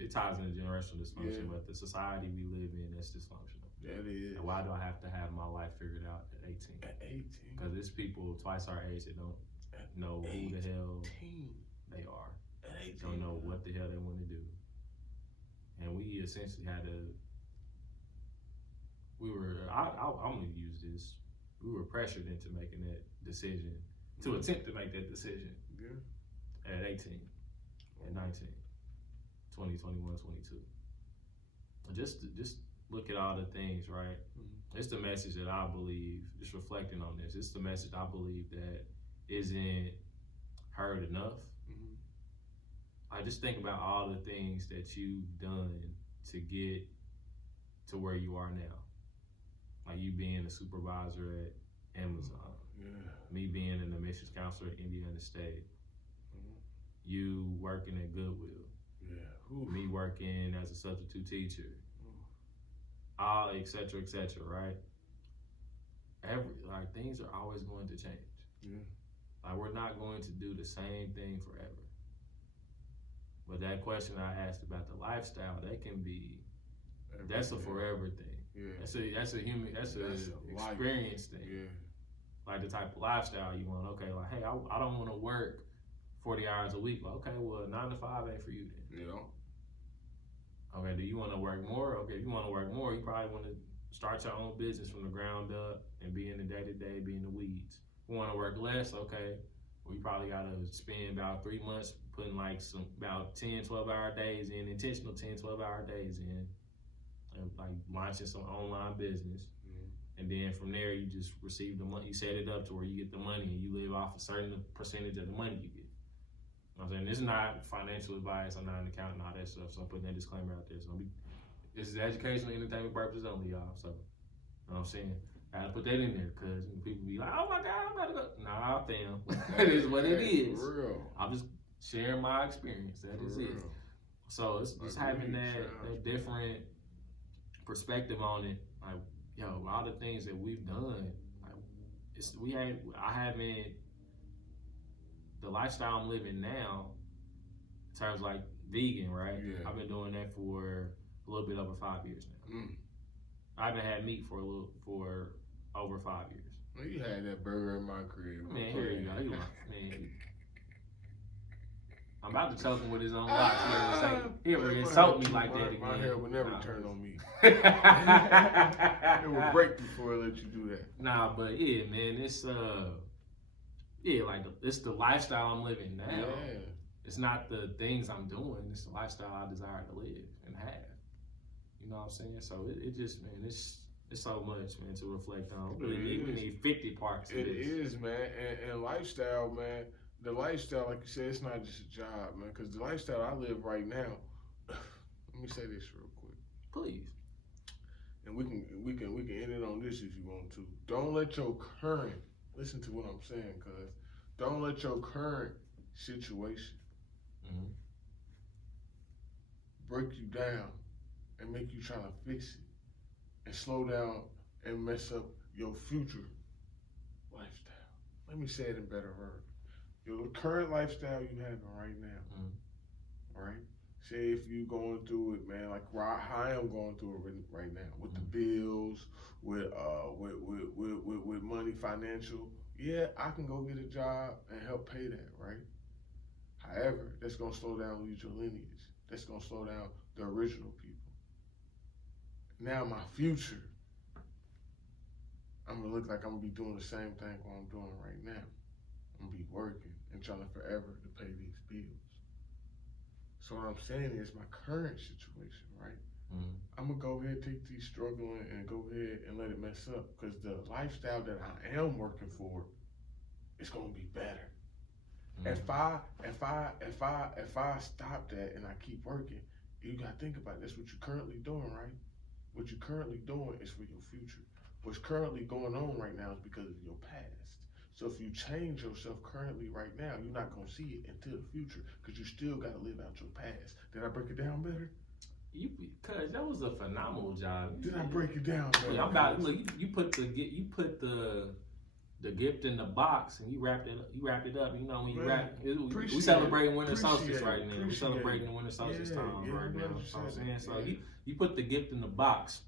It ties into generational dysfunction, but the society we live in, that's dysfunctional. That is. And why do I have to have my life figured out at 18? At 18. Because there's people twice our age that don't know who the hell they are. At 18. Don't know what the hell they want to do. And we essentially had to. I'm going to use this. We were pressured into making that decision, to attempt to make that decision. Yeah. At 18, at 19, 20, 21, 22. Just look at all the things, right? Mm-hmm. It's the message that I believe, just reflecting on this, it's the message I believe that isn't heard enough. Mm-hmm. I just think about all the things that you've done to get to where you are now. Like you being a supervisor at Amazon, me being an admissions counselor at Indiana State, you working at Goodwill, me working as a substitute teacher, all et cetera, right? Things are always going to change. Yeah. Like we're not going to do the same thing forever. But that question I asked about the lifestyle, that can be, that's a forever thing. Yeah. That's a human, that's an experience thing. Yeah. Like the type of lifestyle you want. Okay, like, hey, I don't want to work 40 hours a week. Okay, well, 9 to 5 ain't for you then. Yeah. Okay, do you want to work more? Okay, if you want to work more, you probably want to start your own business from the ground up and be in the day-to-day, be in the weeds. You want to work less? Okay, well, you probably got to spend about 3 months putting like about 10, 12-hour days in, intentional 10, 12-hour days in, and like launching some online business. And then from there, you just receive the money. You set it up to where you get the money and you live off a certain percentage of the money you get. You know what I'm saying? This is not financial advice. I'm not an accountant and all that stuff. So I'm putting that disclaimer out there. So this is educational, entertainment purposes only, y'all. So, you know what I'm saying? I gotta put that in there because people be like, oh my God, I'm about to go. Nah, fam. It is what it is. For real. I'm just sharing my experience. That is it. So it's just having that different perspective on it. Like, yo, all the things that we've done, the lifestyle I'm living now, in terms of like vegan, right? Yeah. I've been doing that for a little bit over 5 years now. I haven't had meat for over 5 years. Well, you had that burger in my crib. Man, here you go. Man. I'm about to choke him with his own watch. He ever insult me like that again. My hair would never turn on me. It would break before I let you do that. Nah, but yeah, man, it's it's the lifestyle I'm living now. Yeah. It's not the things I'm doing. It's the lifestyle I desire to live and have. You know what I'm saying? So it just, man, it's so much, man, to reflect on. We need 50 parts. It is, man, and lifestyle, man. The lifestyle, like you said, it's not just a job, man. Because the lifestyle I live right now. Let me say this real quick, please. And we can end it on this if you want to. Don't let your current, listen to what I'm saying, cuz don't let your current situation break you down and make you try to fix it and slow down and mess up your future lifestyle. Let me say it in better words. Your current lifestyle you having right now, right? Say if you going through it, man, like how I am going through it right now with the bills, with money, financial, yeah, I can go get a job and help pay that, right? However, that's gonna slow down Lead Your Lineage. That's gonna slow down the original people. Now my future, I'm gonna look like I'm gonna be doing the same thing what I'm doing right now. I'm gonna be working and trying to forever to pay these bills. So what I'm saying is my current situation, right? Mm-hmm. I'm gonna go ahead, take these struggling and go ahead and let it mess up, because the lifestyle that I am working for is gonna be better. Mm-hmm. If I stop that and I keep working, you gotta think about it. That's what you're currently doing, right? What you're currently doing is for your future. What's currently going on right now is because of your past. So if you change yourself currently right now, you're not gonna see it until the future, because you still gotta live out your past. Did I break it down better? Cause that was a phenomenal job. Did I break it down better? Yeah, I'm about look. You put the gift in the box and you wrapped it up. You know when you wrap, we celebrating winter solstice right now. We're celebrating the winter solstice time right now. You know what I'm saying? So you put the gift in the box.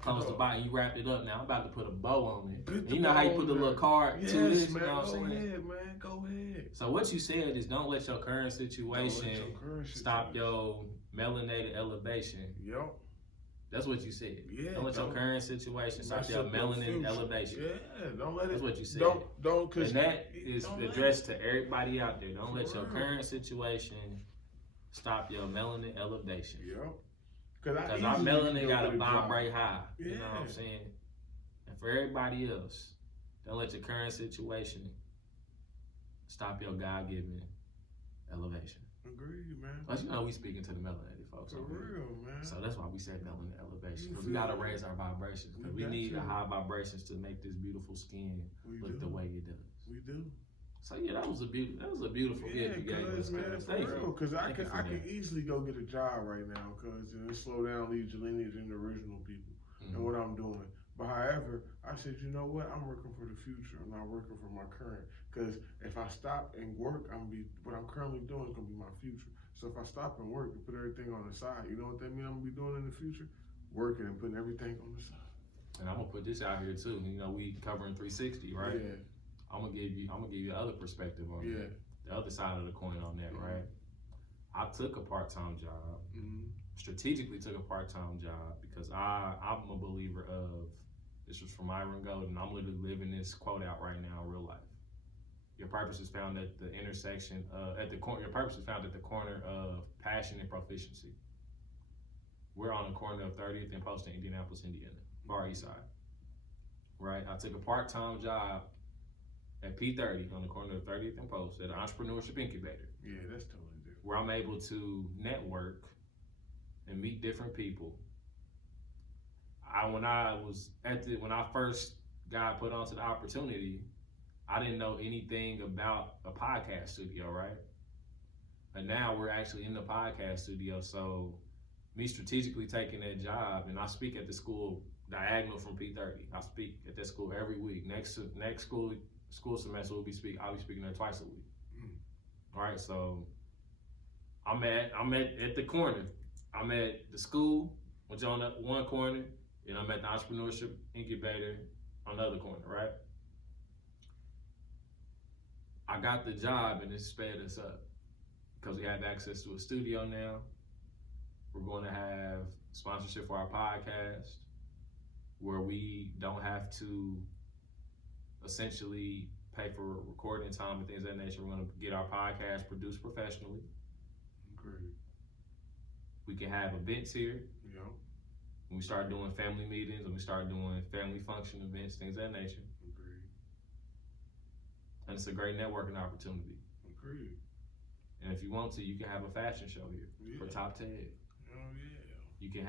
Close the box and you wrapped it up. Now I'm about to put a bow on it. And you know how you put the little card to this? Man, you know what I'm saying? Go ahead, man. Go ahead. So what you said is don't let your current situation stop your melanated elevation. Yep. That's what you said. Yeah. Don't let your current situation stop your melanin elevation. Yeah. Don't let it. That's what you said. Don't. Cause and that is addressed to everybody out there. Don't let your current situation stop your melanin elevation. Yep. Because our melanin got to vibrate high. Yeah. You know what I'm saying? And for everybody else, don't let your current situation stop your God-given elevation. Agreed, man. But you know we speaking to the melanated folks. For real, man. So that's why we said melanin elevation. Because we got to raise our vibrations. Because we need the high vibrations to make this beautiful skin look the way it does. We do. So yeah, that was a beautiful gift you gave us, man. Thank you. Because I can easily go get a job right now, because it'll slow down Lead Your Lineage and the original people and what I'm doing. But however, I said, you know what? I'm working for the future. I'm not working for my current. Because if I stop and work, what I'm currently doing is gonna be my future. So if I stop and work and put everything on the side, you know what that means I'm gonna be doing in the future? Working and putting everything on the side. And I'm gonna put this out here too. You know, we covering 360, right? Yeah. I'm gonna give you the other perspective on it, the other side of the coin on that, right? I took a part-time job, strategically took a part-time job because I'm a believer of, this was from Myron Golden, I'm literally living this quote out right now in real life. Your purpose is found at the intersection, your purpose is found at the corner of passion and proficiency. We're on the corner of 30th and Post in Indianapolis, Indiana, Far East Side, right? I took a part-time job at P30 on the corner of 30th and Post at an entrepreneurship incubator. Yeah, that's totally different. Where I'm able to network and meet different people. When I first got put onto the opportunity, I didn't know anything about a podcast studio, right? And now we're actually in the podcast studio. So me strategically taking that job, and I speak at the school diagonal from P30. I speak at that school every week. Next school semester I'll be speaking there twice a week. All right, so I'm at the corner. I'm at the school, which on that one corner, and I'm at the entrepreneurship incubator on the other corner, right? I got the job and it sped us up because we have access to a studio now. We're going to have sponsorship for our podcast where we don't have to essentially pay for recording time and things of that nature. We're going to get our podcast produced professionally. Great. We can have events here. Yeah. When we start doing family meetings, and we start doing family function events, things of that nature. Agreed. And it's a great networking opportunity. Agreed. And if you want to, you can have a fashion show here for Top Tag. Oh yeah. We can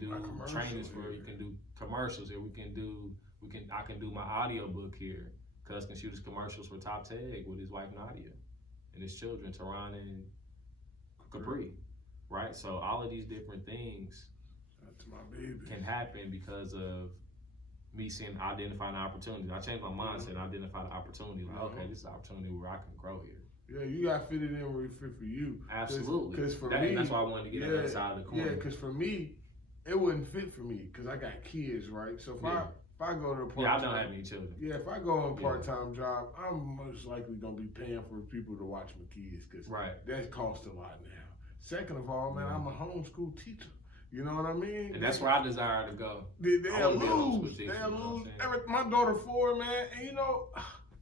do trainings for, you can do commercials here. I can do my audio book here. Cuz can shoot his commercials for Top Tag with his wife Nadia and his children Taron and Capri, right? So all of these different things can happen because of me identifying the opportunity. I changed my mindset and identified the opportunity. Like, okay, this is an opportunity where I can grow here. Yeah, you got to fit it in where it fit for you. Absolutely. Because for me, that's why I wanted to get on the other side of the coin. Yeah, because for me, it wouldn't fit for me because I got kids, right? So if I go to a part-time, I don't have any children. Yeah, if I go on a part-time job, I'm most likely gonna be paying for people to watch my kids because that costs a lot now. Second of all, man, I'm a homeschool teacher. You know what I mean? And that's where I desire to go. They'll lose. They'll lose. My daughter 4, man, and you know,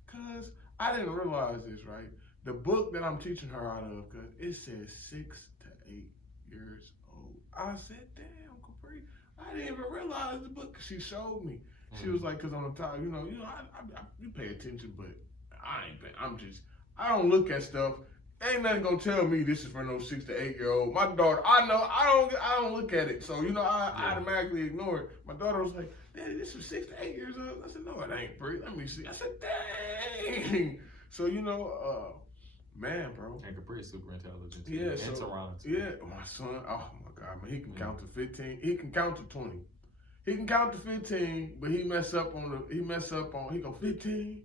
cause I didn't realize this, right? The book that I'm teaching her out of, cause it says 6 to 8 years old. I said, damn, Capri, I didn't even realize the book. She showed me. She was like, cause on the top, you know, you pay attention, but I don't look at stuff. Ain't nothing gonna tell me this is for no 6 to 8 year old. My daughter, I know, I don't look at it. So, you know, I automatically ignore it. My daughter was like, Daddy, this is 6 to 8 years old. I said, no, it ain't, Bree. Let me see. I said, dang. So, you know, man, bro. And Capri's super intelligent. Yeah, and so, Taron too. Yeah, my son, oh my God, man, he can count to 15. He can count to 20. He can count to 15, but he go 15.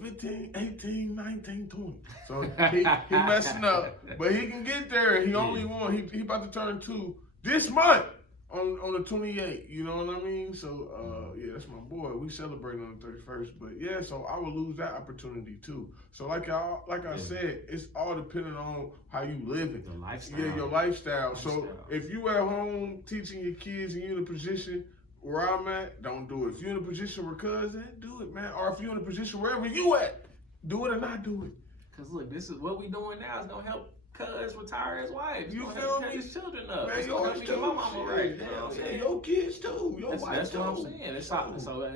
15, 18, 19, 20. So he messing up, but he can get there. He only won. He about to turn 2 this month on the 28th. You know what I mean? So yeah, that's my boy. We celebrating on the 31st, but yeah, so I would lose that opportunity too. So like I said, it's all depending on how you live it. Your lifestyle. Yeah, your lifestyle. So if you at home teaching your kids and you're in a position where I'm at, don't do it. If you're in a position where cuz at, do it, man. Or if you're in a position wherever you at, do it or not do it. Cause look, this is what we doing now is gonna help cuz retire his wife. You feel me? His children up. Man, yours too. My mama right. You know what I'm saying? Your kids too. Your wife that's too. What I'm saying.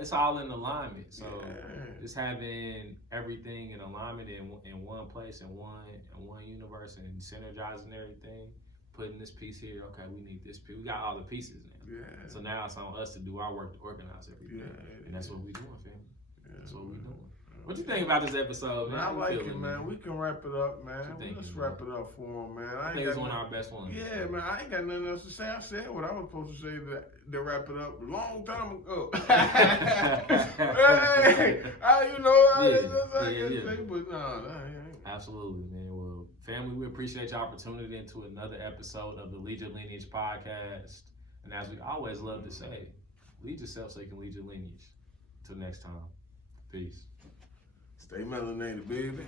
It's all in alignment. So just having everything in alignment in one place, in one universe, and synergizing everything. Putting this piece here, okay, we need this piece. We got all the pieces now. Yeah. So now it's on us to do our work to organize everything. Yeah. And that's what we doing, fam. Yeah. That's what we doing. What you think about this episode, man? I like it, man. We can wrap it up, man. Let's wrap it up for him, man. I think it's one of our best ones. Yeah, man. I ain't got nothing else to say. I said what I was supposed to say to wrap it up a long time ago. Hey, you know, but no, absolutely, man. Well, family, we appreciate y'all for tuning in to another episode of the Lead Your Lineage podcast. And as we always love to say, lead yourself so you can lead your lineage. Until next time, peace. Stay melanated, baby.